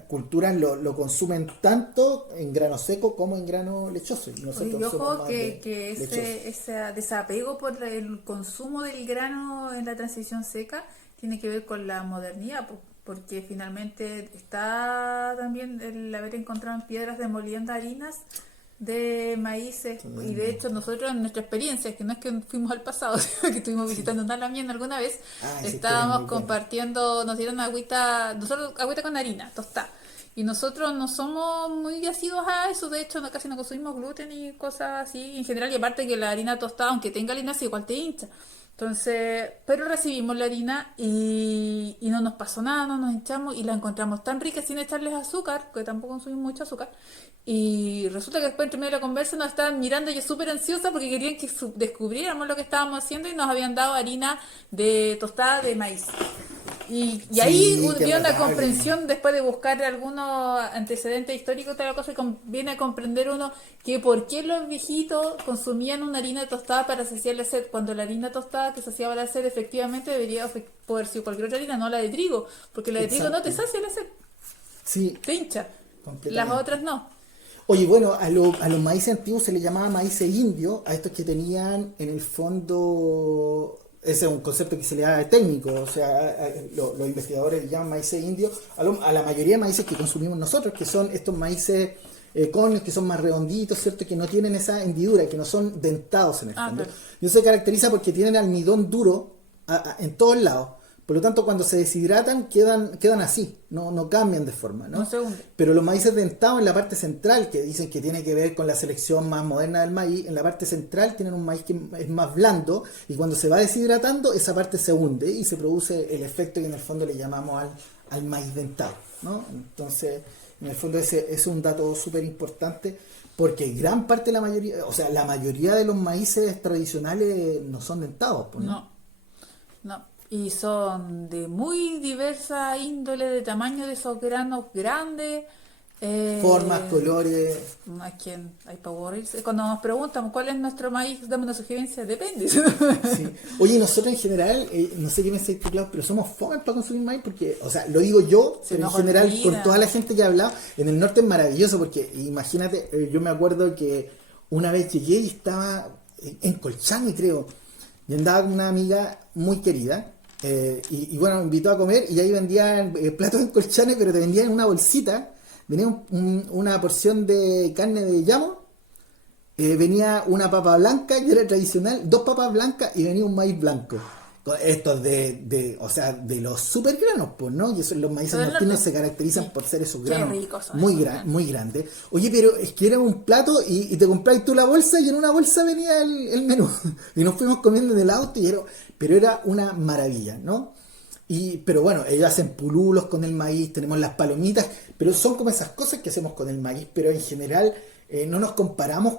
culturas lo consumen tanto en grano seco como en grano lechoso, y nosotros Y ojo somos más que lechosos. ese desapego por el consumo del grano en la transición seca tiene que ver con la modernidad, porque finalmente está también el haber encontrado en piedras de molienda harinas de maíces, y de hecho nosotros en nuestra experiencia, que no es que fuimos al pasado, sino que estuvimos visitando una Lamien alguna vez, Esa historia es estábamos muy buena. compartiendo, nos dieron agüita, nosotros agüita con harina, tostada. Y nosotros no somos muy asiduos a eso, de hecho casi no consumimos gluten y cosas así en general, y aparte que la harina tostada, aunque tenga harina, igual te hincha. Entonces, pero recibimos la harina y no nos pasó nada, no nos hinchamos y la encontramos tan rica sin echarles azúcar, que tampoco consumimos mucho azúcar. Y resulta que después, entre medio de la conversa, nos estaban mirando, yo súper ansiosa porque querían que descubriéramos lo que estábamos haciendo, y nos habían dado harina de tostada de maíz. Y ahí Sí, qué viene una notable. comprensión, después de buscar algunos antecedentes históricos, tal cosa, viene a comprender uno que por qué los viejitos consumían una harina tostada para saciar la sed, cuando la harina tostada que saciaba la sed efectivamente debería poder ser cualquier otra harina, no la de trigo, porque la de trigo no te Exacto. sacia la sed, Sí, te hincha, las completamente. otras no. Oye, bueno, a los maíces antiguos se les llamaba maíces indios, a estos que tenían en el fondo, ese es un concepto que se le da técnico, o sea, los investigadores le llaman maíces indios a la mayoría de maíces que consumimos nosotros, que son estos maíces conios, que son más redonditos, ¿cierto? Que no tienen esa hendidura, que no son dentados en el Ah, fondo. claro, Y eso se caracteriza porque tienen almidón duro en todos lados. Por lo tanto, cuando se deshidratan, quedan así, no cambian de forma, no ¿no? se hunde. Pero los maíces dentados en la parte central, que dicen que tiene que ver con la selección más moderna del maíz, en la parte central tienen un maíz que es más blando, y cuando se va deshidratando, esa parte se hunde y se produce el efecto que en el fondo le llamamos al maíz dentado, ¿no? Entonces, en el fondo ese es un dato súper importante, porque gran parte de la mayoría, o sea, la mayoría de los maíces tradicionales no son dentados, pues, ¿no? No, no. Y son de muy diversa índole, de tamaño de esos granos grandes. Formas, Eh, colores. hay quien hay para aburrirse. Cuando nos preguntan cuál es nuestro maíz, dame una sugerencia, depende. Sí. Oye, nosotros en general, no sé qué pensáis tú, Clau, pero somos fomes para consumir maíz porque, o sea, lo digo yo, Se pero en nos general con toda olvida. la gente que ha hablado, en el norte es maravilloso porque, imagínate, yo me acuerdo que una vez llegué y estaba en Colchane, creo, y andaba con una amiga muy querida, y bueno, me invitó a comer y ahí vendían platos en Colchane, pero te vendían en una bolsita, venía una porción de carne de llamo, venía una papa blanca, que era tradicional, dos papas blancas y venía un maíz blanco. Estos o sea, de los super granos, pues, ¿no? Y eso, los maíces Todo el norteños norte. se caracterizan Sí. por ser esos Qué granos ricos son esos granos. muy grandes. Oye, pero es que era un plato y te compráis tú la bolsa y en una bolsa venía el menú. Y nos fuimos comiendo en el auto pero era una maravilla, ¿no? Pero bueno, ellos hacen pululos con el maíz, tenemos las palomitas, pero son como esas cosas que hacemos con el maíz, pero en general no nos comparamos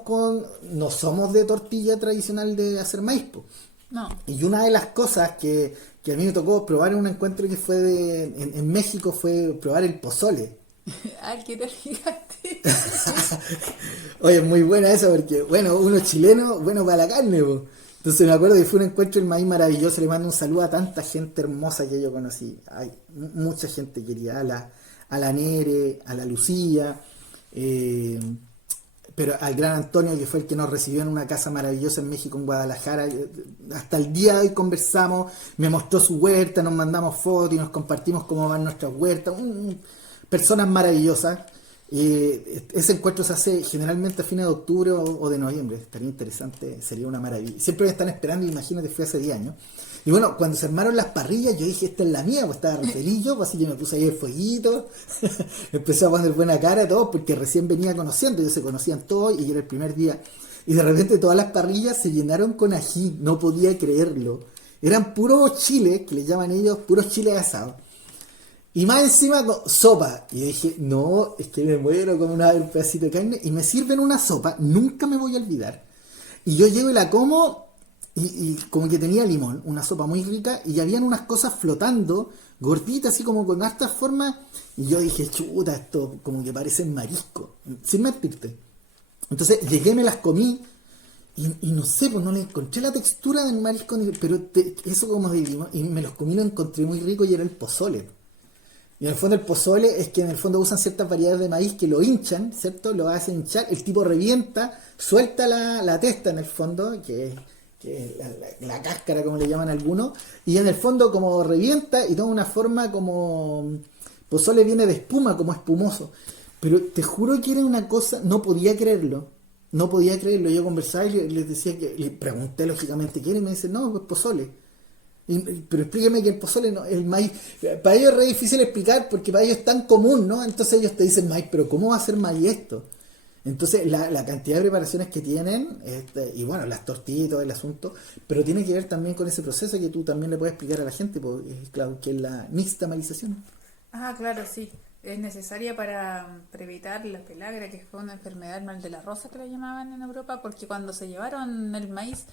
no somos de tortilla tradicional de hacer maíz, po. No. Y una de las cosas que a mí me tocó probar en un encuentro que fue en México fue probar el pozole. Ay, qué te fijaste. Oye, es muy buena esa porque, bueno, uno chileno, bueno para la carne, po. Entonces me acuerdo que fue un encuentro del maíz maravilloso. Le mando un saludo a tanta gente hermosa que yo conocí. Hay mucha gente querida, a la Nere, a la Lucía, pero al gran Antonio, que fue el que nos recibió en una casa maravillosa en México, en Guadalajara. Hasta el día de hoy conversamos, me mostró su huerta, nos mandamos fotos y nos compartimos cómo van nuestras huertas. Personas maravillosas. Ese encuentro se hace generalmente a fines de octubre o de noviembre. Estaría interesante, sería una maravilla. Siempre me están esperando, imagínate, fue hace 10 años. Y bueno, cuando se armaron las parrillas, yo dije, esta es la mía, pues estaba re feliz yo, pues así que me puse ahí el fueguito, empecé a poner buena cara a todos, porque recién venía conociendo, ellos se conocían todos y era el primer día. Y de repente todas las parrillas se llenaron con ají, no podía creerlo. Eran puros chiles, que le llaman ellos, puros chiles asados. Y más encima sopa. Y yo dije, no, es que me muero con un pedacito de carne. Y me sirven una sopa, nunca me voy a olvidar. Y yo llego y la como, y como que tenía limón, una sopa muy rica, y habían unas cosas flotando, gorditas, así como con hartas formas. Y yo dije, chuta, esto como que parecen marisco, sin mentirte. Entonces llegué, me las comí, y no sé, pues no le encontré la textura del marisco, pero eso como de limón, y me los comí, lo encontré muy rico, y era el pozole. Y en el fondo el pozole es que en el fondo usan ciertas variedades de maíz que lo hinchan, ¿cierto? Lo hacen hinchar, el tipo revienta, suelta la testa en el fondo, que es la cáscara como le llaman algunos, y en el fondo como revienta y toma una forma como... Pozole viene de espuma, como espumoso. Pero te juro que era una cosa, no podía creerlo. No podía creerlo. Yo conversaba y les decía que, le pregunté lógicamente qué era, y me dice, no, pues pozole. Pero explíqueme que el pozole, no, el maíz, para ellos es re difícil explicar porque para ellos es tan común, ¿no? Entonces ellos te dicen maíz, pero ¿cómo va a ser maíz esto? Entonces la cantidad de preparaciones que tienen, y bueno, las tortillas y todo el asunto, pero tiene que ver también con ese proceso que tú también le puedes explicar a la gente, porque, claro, que es la nixtamalización. Ah, claro, sí. Es necesaria para evitar la pelagra, que fue una enfermedad mal de la rosa que la llamaban en Europa, porque cuando se llevaron el maíz,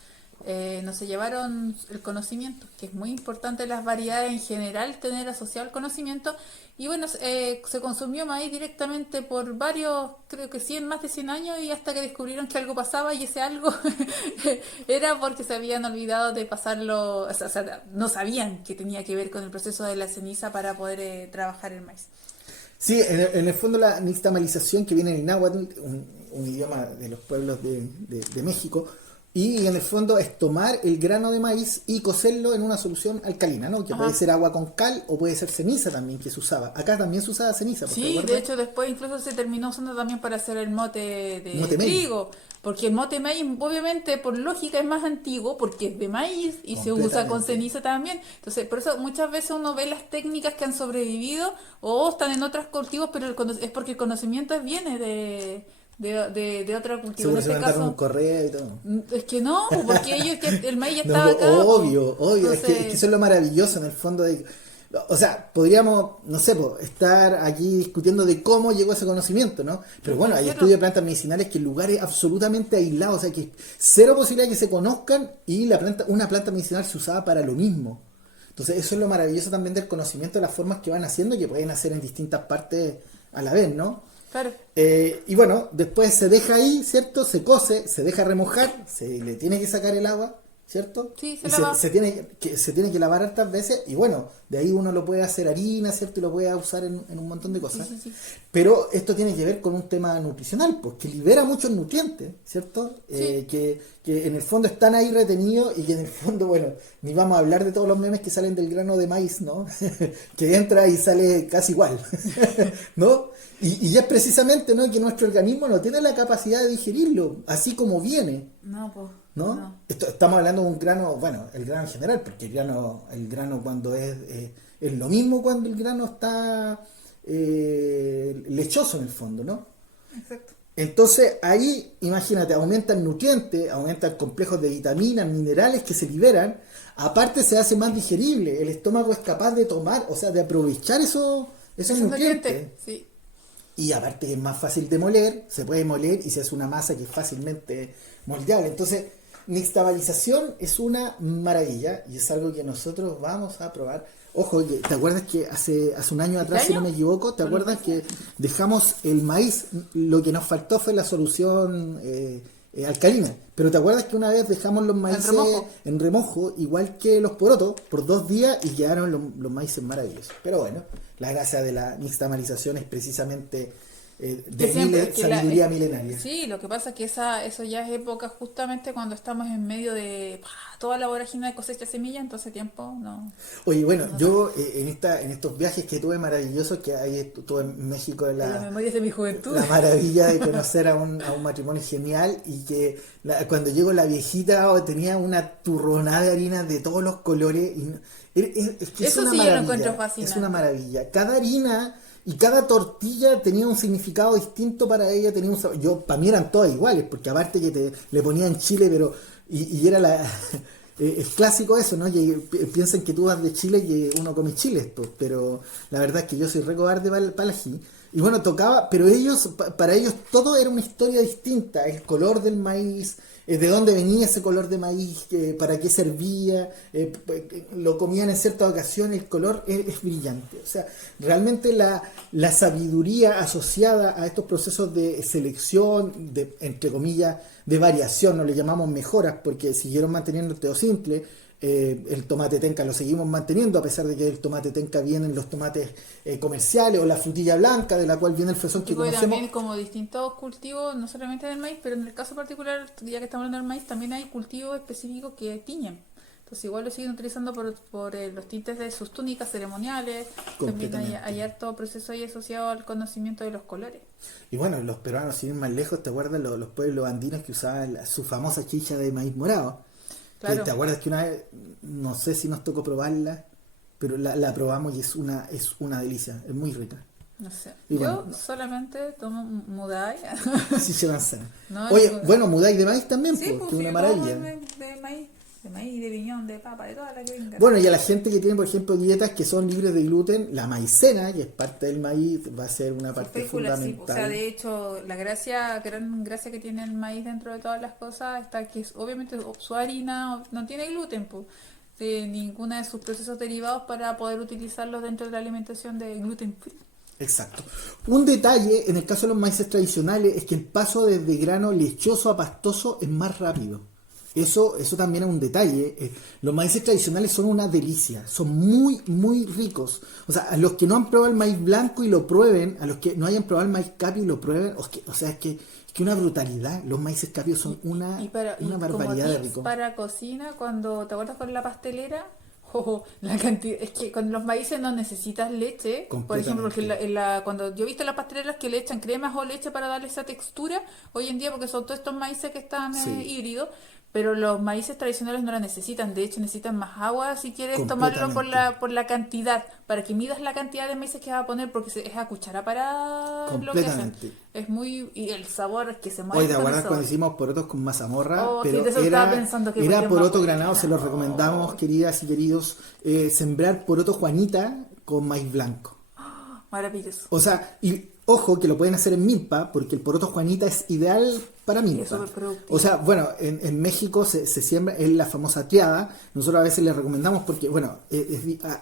no se llevaron el conocimiento, que es muy importante las variedades en general, tener asociado el conocimiento. Y bueno, se consumió maíz directamente por varios, creo que 100, más de 100 años, y hasta que descubrieron que algo pasaba, y ese algo era porque se habían olvidado de pasarlo, o sea, no sabían que tenía que ver con el proceso de la ceniza para poder trabajar el maíz. Sí, en el fondo la nixtamalización, que viene del náhuatl, un idioma de los pueblos de México, y en el fondo es tomar el grano de maíz y cocerlo en una solución alcalina, ¿no? Que Ajá. puede ser agua con cal o puede ser ceniza también, que se usaba. Acá también se usaba ceniza, ¿te Sí, acuerdas? de hecho después incluso se terminó usando también para hacer el mote de Mote maíz, trigo, porque el mote maíz obviamente por lógica es más antiguo porque es de maíz y se usa con completamente. ceniza también. Entonces, por eso muchas veces uno ve las técnicas que han sobrevivido o están en otros cultivos, pero es porque el conocimiento viene de otro cultivo. En Seguro se este mandaron un caso, correo y todo. es que no, pues, porque el maíz ya No, estaba acá, pues. obvio, es que Entonces, eso es lo maravilloso en el fondo de... O sea, podríamos, no sé, estar aquí discutiendo de cómo llegó ese conocimiento, ¿no? Pero bueno, hay claro. estudios de plantas medicinales que en lugares absolutamente aislados, o sea, que cero posibilidad de que se conozcan, y una planta medicinal se usaba para lo mismo. Entonces, eso es lo maravilloso también del conocimiento de las formas que van haciendo, y que pueden hacer en distintas partes a la vez, ¿no? Claro. Y bueno, después se deja ahí, ¿cierto? Se cose, se deja remojar, se le tiene que sacar el agua, ¿cierto? Sí, se Y lava. se tiene que lavar hartas veces, y bueno, de ahí uno lo puede hacer harina, ¿cierto? Y lo puede usar en un montón de cosas. Sí. Pero esto tiene que ver con un tema nutricional, pues, que libera muchos nutrientes, ¿cierto? Sí. Que en el fondo están ahí retenidos, y que en el fondo, bueno, ni vamos a hablar de todos los memes que salen del grano de maíz, ¿no? Que entra y sale casi igual, ¿no? Y es precisamente, ¿no?, que nuestro organismo no tiene la capacidad de digerirlo, así como viene, No, pues. ¿no? No. Estamos hablando de un grano, bueno, el grano en general, porque el grano cuando es lo mismo cuando el grano está lechoso en el fondo, ¿no? Exacto. Entonces ahí, imagínate, aumentan nutrientes, aumentan complejos de vitaminas, minerales que se liberan, aparte se hace más digerible, el estómago es capaz de tomar, o sea, de aprovechar esos nutrientes. Sí. Y aparte que es más fácil de moler, se puede moler y se hace una masa que es fácilmente moldeable. Entonces, nixtamalización es una maravilla y es algo que nosotros vamos a probar. Ojo, ¿te acuerdas que hace un año atrás, si no me equivoco, te acuerdas que dejamos el maíz? Lo que nos faltó fue la solución alcalina. Pero ¿te acuerdas que una vez dejamos los maíces en remojo, igual que los porotos, por 2 días, y quedaron los maíces maravillosos? Pero bueno, la gracia de la nixtamalización es precisamente Que siempre, que sabiduría milenaria. sí, lo que pasa es que eso ya es época justamente cuando estamos en medio de toda la vorágine de cosecha de semillas, entonces tiempo no. Oye, bueno, No sé. yo en estos viajes que tuve maravillosos, que hay todo en México, De las memorias de mi juventud. la maravilla de conocer a un matrimonio genial, y que cuando llego la viejita tenía una turronada de harina de todos los colores. Es que es Eso una sí yo lo maravilla, encuentro es fascinante. una maravilla. Cada harina y cada tortilla tenía un significado distinto para ella, tenía un sabor. Para mí eran todas iguales, porque aparte que le ponían chile, pero y era la es clásico eso, ¿no? Que piensan que tú vas de Chile y que uno come chiles, pues, pero la verdad es que yo soy re cobarde para el ají. Y bueno, tocaba, pero ellos, para ellos todo era una historia distinta, el color del maíz, de dónde venía ese color de maíz, para qué servía, lo comían en cierta ocasión, el color es brillante. O sea, realmente la sabiduría asociada a estos procesos de selección, de, entre comillas, de variación, no le llamamos mejoras, porque siguieron manteniendo el teosimple. El tomate tenca lo seguimos manteniendo, a pesar de que el tomate tenca viene en los tomates comerciales, o la frutilla blanca de la cual viene el fresón que Y pues conocemos. también como distintos cultivos, no solamente del maíz, pero en el caso particular, ya que estamos hablando del maíz, también hay cultivos específicos que tiñen. Entonces igual lo siguen utilizando por los tintes de sus túnicas ceremoniales. También hay harto proceso ahí asociado al conocimiento de los colores. Y bueno, los peruanos, sin ir más lejos, ¿te acuerdas los pueblos andinos que usaban su famosa chicha de maíz morado? Claro. ¿Te acuerdas que una vez, no sé si nos tocó probarla, pero la probamos y es una delicia, es muy rica. No sé. Y Yo bueno, solamente tomo mudai. así se manzana. No, Oye, bueno, mudáis de maíz también, sí, pues, pues que es sí, una todo maravilla. de maíz, de piñón, de papa, de toda la que venga. Bueno, y a la gente que tiene, por ejemplo, dietas que son libres de gluten, la maicena, que es parte del maíz, va a ser una parte Película, sí, fundamental. o sea, de hecho, la gran gracia que tiene el maíz dentro de todas las cosas está que obviamente su harina no tiene gluten, pues, de ninguna de sus procesos derivados para poder utilizarlos dentro de la alimentación de gluten free. Exacto. Un detalle en el caso de los maíces tradicionales es que el paso desde grano lechoso a pastoso es más rápido. Eso también es un detalle. Los maíces tradicionales son una delicia, son muy, muy ricos. O sea, a los que no han probado el maíz blanco y lo prueben, a los que no hayan probado el maíz capio y lo prueben, o sea, es que una brutalidad. Los maíces capios son una barbaridad de rico. Para cocina, cuando te acuerdas con la pastelera, la cantidad, es que con los maíces no necesitas leche, por ejemplo, porque cuando yo he visto las pasteleras que le echan cremas o leche para darle esa textura, hoy en día, porque son todos estos maíces que están Sí. Híbridos, pero los maíces tradicionales no la necesitan, de hecho necesitan más agua si quieres tomarlo Completamente. por la cantidad, para que midas la cantidad de maíces que vas a poner, porque es a cuchara para lo que hacen. Completamente. Es muy, y el sabor es que se Hoy muere te con acuerdas eso. cuando hicimos porotos con mazamorra, Oh, sí, pero de eso estaba pensando que era podíamos poroto poner. granado, se los recomendamos, queridas y queridos, sembrar poroto Juanita con maíz blanco. Maravilloso. O sea, y ojo que lo pueden hacer en milpa, porque el poroto Juanita es ideal para Y es milpa. súper productivo. O sea, bueno, en México se siembra, es la famosa triada. Nosotros a veces les recomendamos porque, bueno,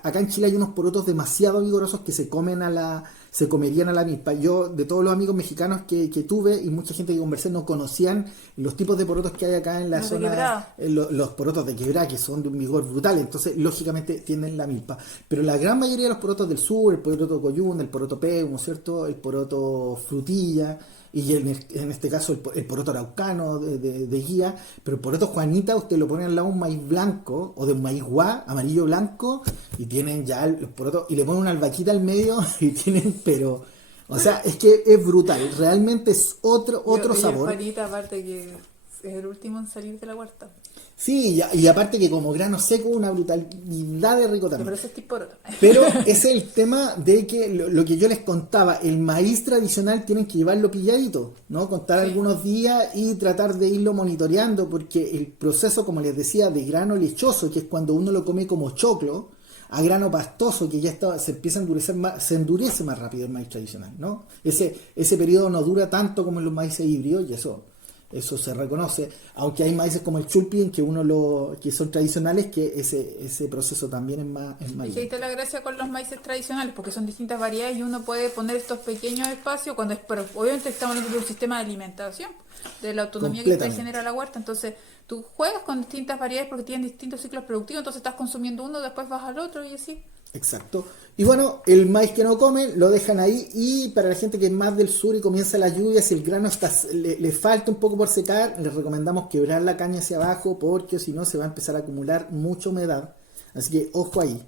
acá en Chile hay unos porotos demasiado vigorosos que se comerían a la milpa. Yo, de todos los amigos mexicanos que tuve y mucha gente que conversé, no conocían los tipos de porotos que hay acá en la Los de zona, quebrada. los porotos de quebrada, que son de un vigor brutal, entonces lógicamente tienen la milpa. Pero la gran mayoría de los porotos del sur, el poroto coyún, el poroto peumo, ¿cierto? El poroto frutilla, y en este caso el poroto araucano de guía, pero el poroto Juanita usted lo pone al lado de un maíz blanco o de un maíz guá, amarillo blanco, y tienen ya los porotos, y le ponen una albahaquita al medio y tienen, pero, o sea, es que es brutal, realmente es otro Y sabor. el Juanita, aparte que es el último en salir de la huerta. Sí, y aparte que como grano seco, una brutalidad de rico también. Pero ese es tipo poroto. Pero ese es el tema de que lo que yo les contaba, el maíz tradicional tienen que llevarlo pilladito, ¿no? Contar Sí. algunos días y tratar de irlo monitoreando, porque el proceso, como les decía, de grano lechoso, que es cuando uno lo come como choclo, a grano pastoso, que ya se empieza a endurecer más, se endurece más rápido el maíz tradicional, ¿no? Ese periodo no dura tanto como en los maíces híbridos, y eso se reconoce, aunque hay maíces como el chulpín que son tradicionales, que ese proceso también es más Y ahí lento. está la gracia con los maíces tradicionales, porque son distintas variedades y uno puede poner estos pequeños espacios pero obviamente estamos hablando de un sistema de alimentación, de la autonomía que te Completamente. genera la huerta, entonces tú juegas con distintas variedades porque tienen distintos ciclos productivos, entonces estás consumiendo uno, después vas al otro y así. Exacto. Y bueno, el maíz que no comen lo dejan ahí, y para la gente que es más del sur y comienza la lluvia, si el grano le falta un poco por secar, les recomendamos quebrar la caña hacia abajo, porque si no se va a empezar a acumular mucha humedad. Así que ojo ahí,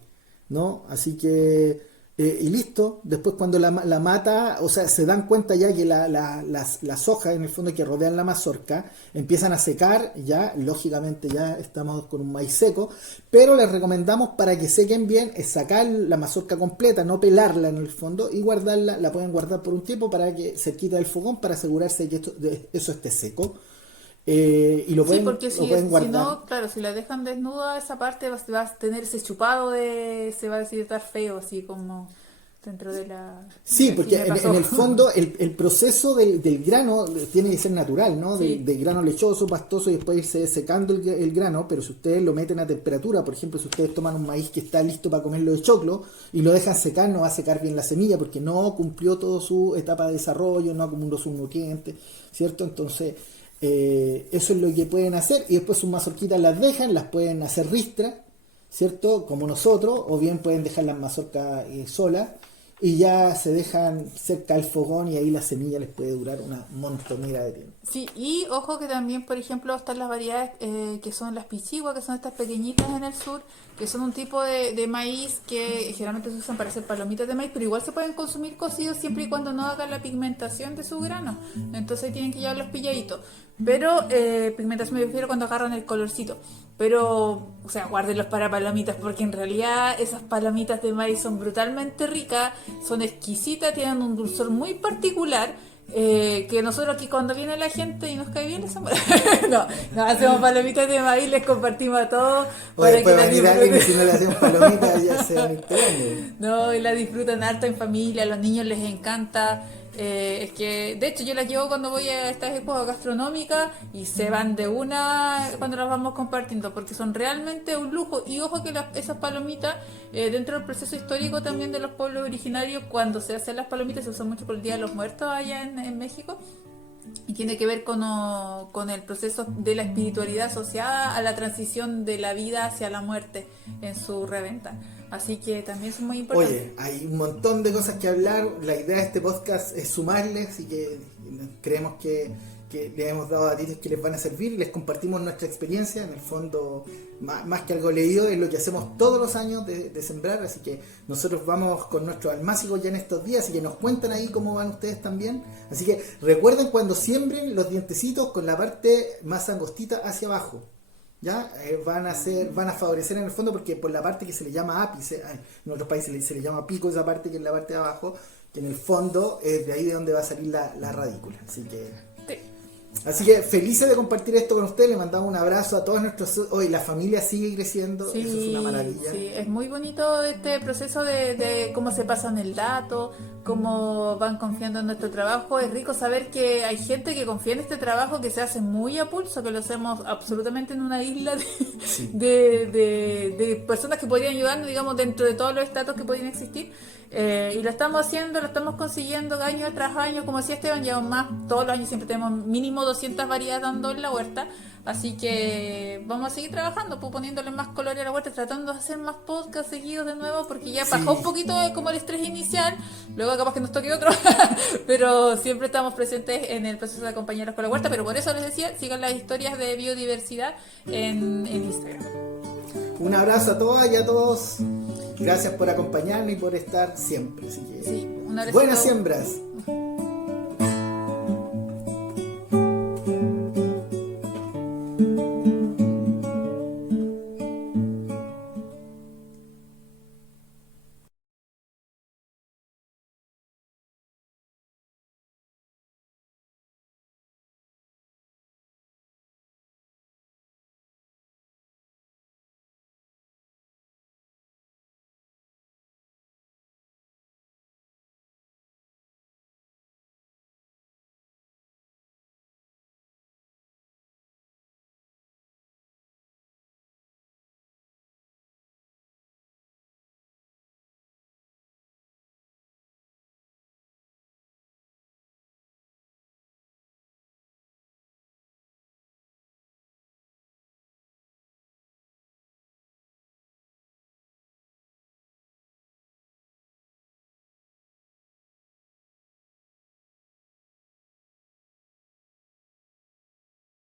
¿no? Así que, y listo. Después cuando la mata, o sea, se dan cuenta ya que las hojas en el fondo que rodean la mazorca empiezan a secar, ya lógicamente ya estamos con un maíz seco, pero les recomendamos, para que sequen bien, es sacar la mazorca completa, no pelarla en el fondo, y guardarla. La pueden guardar por un tiempo para que se quite del fogón, para asegurarse que eso esté seco. Y lo pueden, Sí, porque lo pueden guardar. si no, claro, si la dejan desnuda, esa parte va a tener ese chupado se va a estar feo, así como dentro de la... Sí, Así porque me pasó. en el fondo el proceso del grano tiene que ser natural, ¿no? Sí. De grano lechoso, pastoso, y después irse secando el grano, pero si ustedes lo meten a temperatura, por ejemplo, si ustedes toman un maíz que está listo para comerlo de choclo y lo dejan secar, no va a secar bien la semilla porque no cumplió toda su etapa de desarrollo, no acumuló sus nutrientes, ¿cierto? Entonces, eso es lo que pueden hacer, y después sus mazorquitas las dejan, las pueden hacer ristra, ¿cierto? Como nosotros, o bien pueden dejar las mazorcas solas, y ya se dejan cerca del fogón, y ahí la semilla les puede durar una montonera de tiempo. Sí, y ojo que también, por ejemplo, están las variedades que son las pichiguas, que son estas pequeñitas en el sur, que son un tipo de maíz que generalmente se usan para hacer palomitas de maíz, pero igual se pueden consumir cocidos siempre y cuando no hagan la pigmentación de su grano. Entonces ahí tienen que llevarlos pilladitos. Pero pigmentación me refiero cuando agarran el colorcito. Pero, o sea, guárdenlos para palomitas, porque en realidad esas palomitas de maíz son brutalmente ricas, son exquisitas, tienen un dulzor muy particular. Que nosotros aquí cuando viene la gente y nos cae bien, no, hacemos palomitas de maíz, les compartimos a todos Oye, para que después la va a venir alguien y disfruten. si no le hacemos palomitas ya se van enterando. No, y la disfrutan harto en familia, a los niños les encanta. Es que, de hecho, yo las llevo cuando voy a estas épocas gastronómicas y se van de una cuando las vamos compartiendo, porque son realmente un lujo. Y ojo que esas palomitas, dentro del proceso histórico también de los pueblos originarios, cuando se hacen las palomitas, se usan mucho por el Día de los Muertos allá en México. Y tiene que ver con el proceso de la espiritualidad asociada a la transición de la vida hacia la muerte en su reventa. Así que también es muy importante. Oye, hay un montón de cosas que hablar. La idea de este podcast es sumarles, y que creemos que les hemos dado datos que les van a servir, y les compartimos nuestra experiencia. En el fondo, más que algo leído, es lo que hacemos todos los años de sembrar. Así que nosotros vamos con nuestros almácigos ya en estos días, así que nos cuentan ahí cómo van ustedes también. Así que recuerden, cuando siembren, los dientecitos con la parte más angostita hacia abajo. ¿Ya? Van a favorecer en el fondo, porque por la parte que se le llama ápice, en otros países se le llama pico, esa parte que es la parte de abajo, que en el fondo es de ahí de donde va a salir la radícula. Así que felices de compartir esto con ustedes. Le mandamos un abrazo a todos nuestros... Hoy la familia sigue creciendo, Sí, eso es una maravilla. sí, es muy bonito este proceso de cómo se pasan el dato, cómo van confiando en nuestro trabajo. Es rico saber que hay gente que confía en este trabajo, que se hace muy a pulso, que lo hacemos absolutamente en una isla de personas que podrían ayudarnos, digamos, dentro de todos los estatus que podrían existir. Y lo estamos haciendo, lo estamos consiguiendo año tras año. Como decía Esteban, llevamos más, todos los años siempre tenemos mínimo 200 variedades dando en la huerta. Así que vamos a seguir trabajando, pues, poniéndole más color a la huerta, tratando de hacer más podcasts seguidos de nuevo, porque ya bajó un poquito como el estrés inicial. Luego capaz que nos toque otro, pero siempre estamos presentes en el proceso de acompañarlos con la huerta. Pero por eso les decía, sigan las historias de biodiversidad en Instagram. Un abrazo a todas y a todos. Gracias por acompañarme y por estar siempre. Así que, Sí, un abrazo. buenas siembras.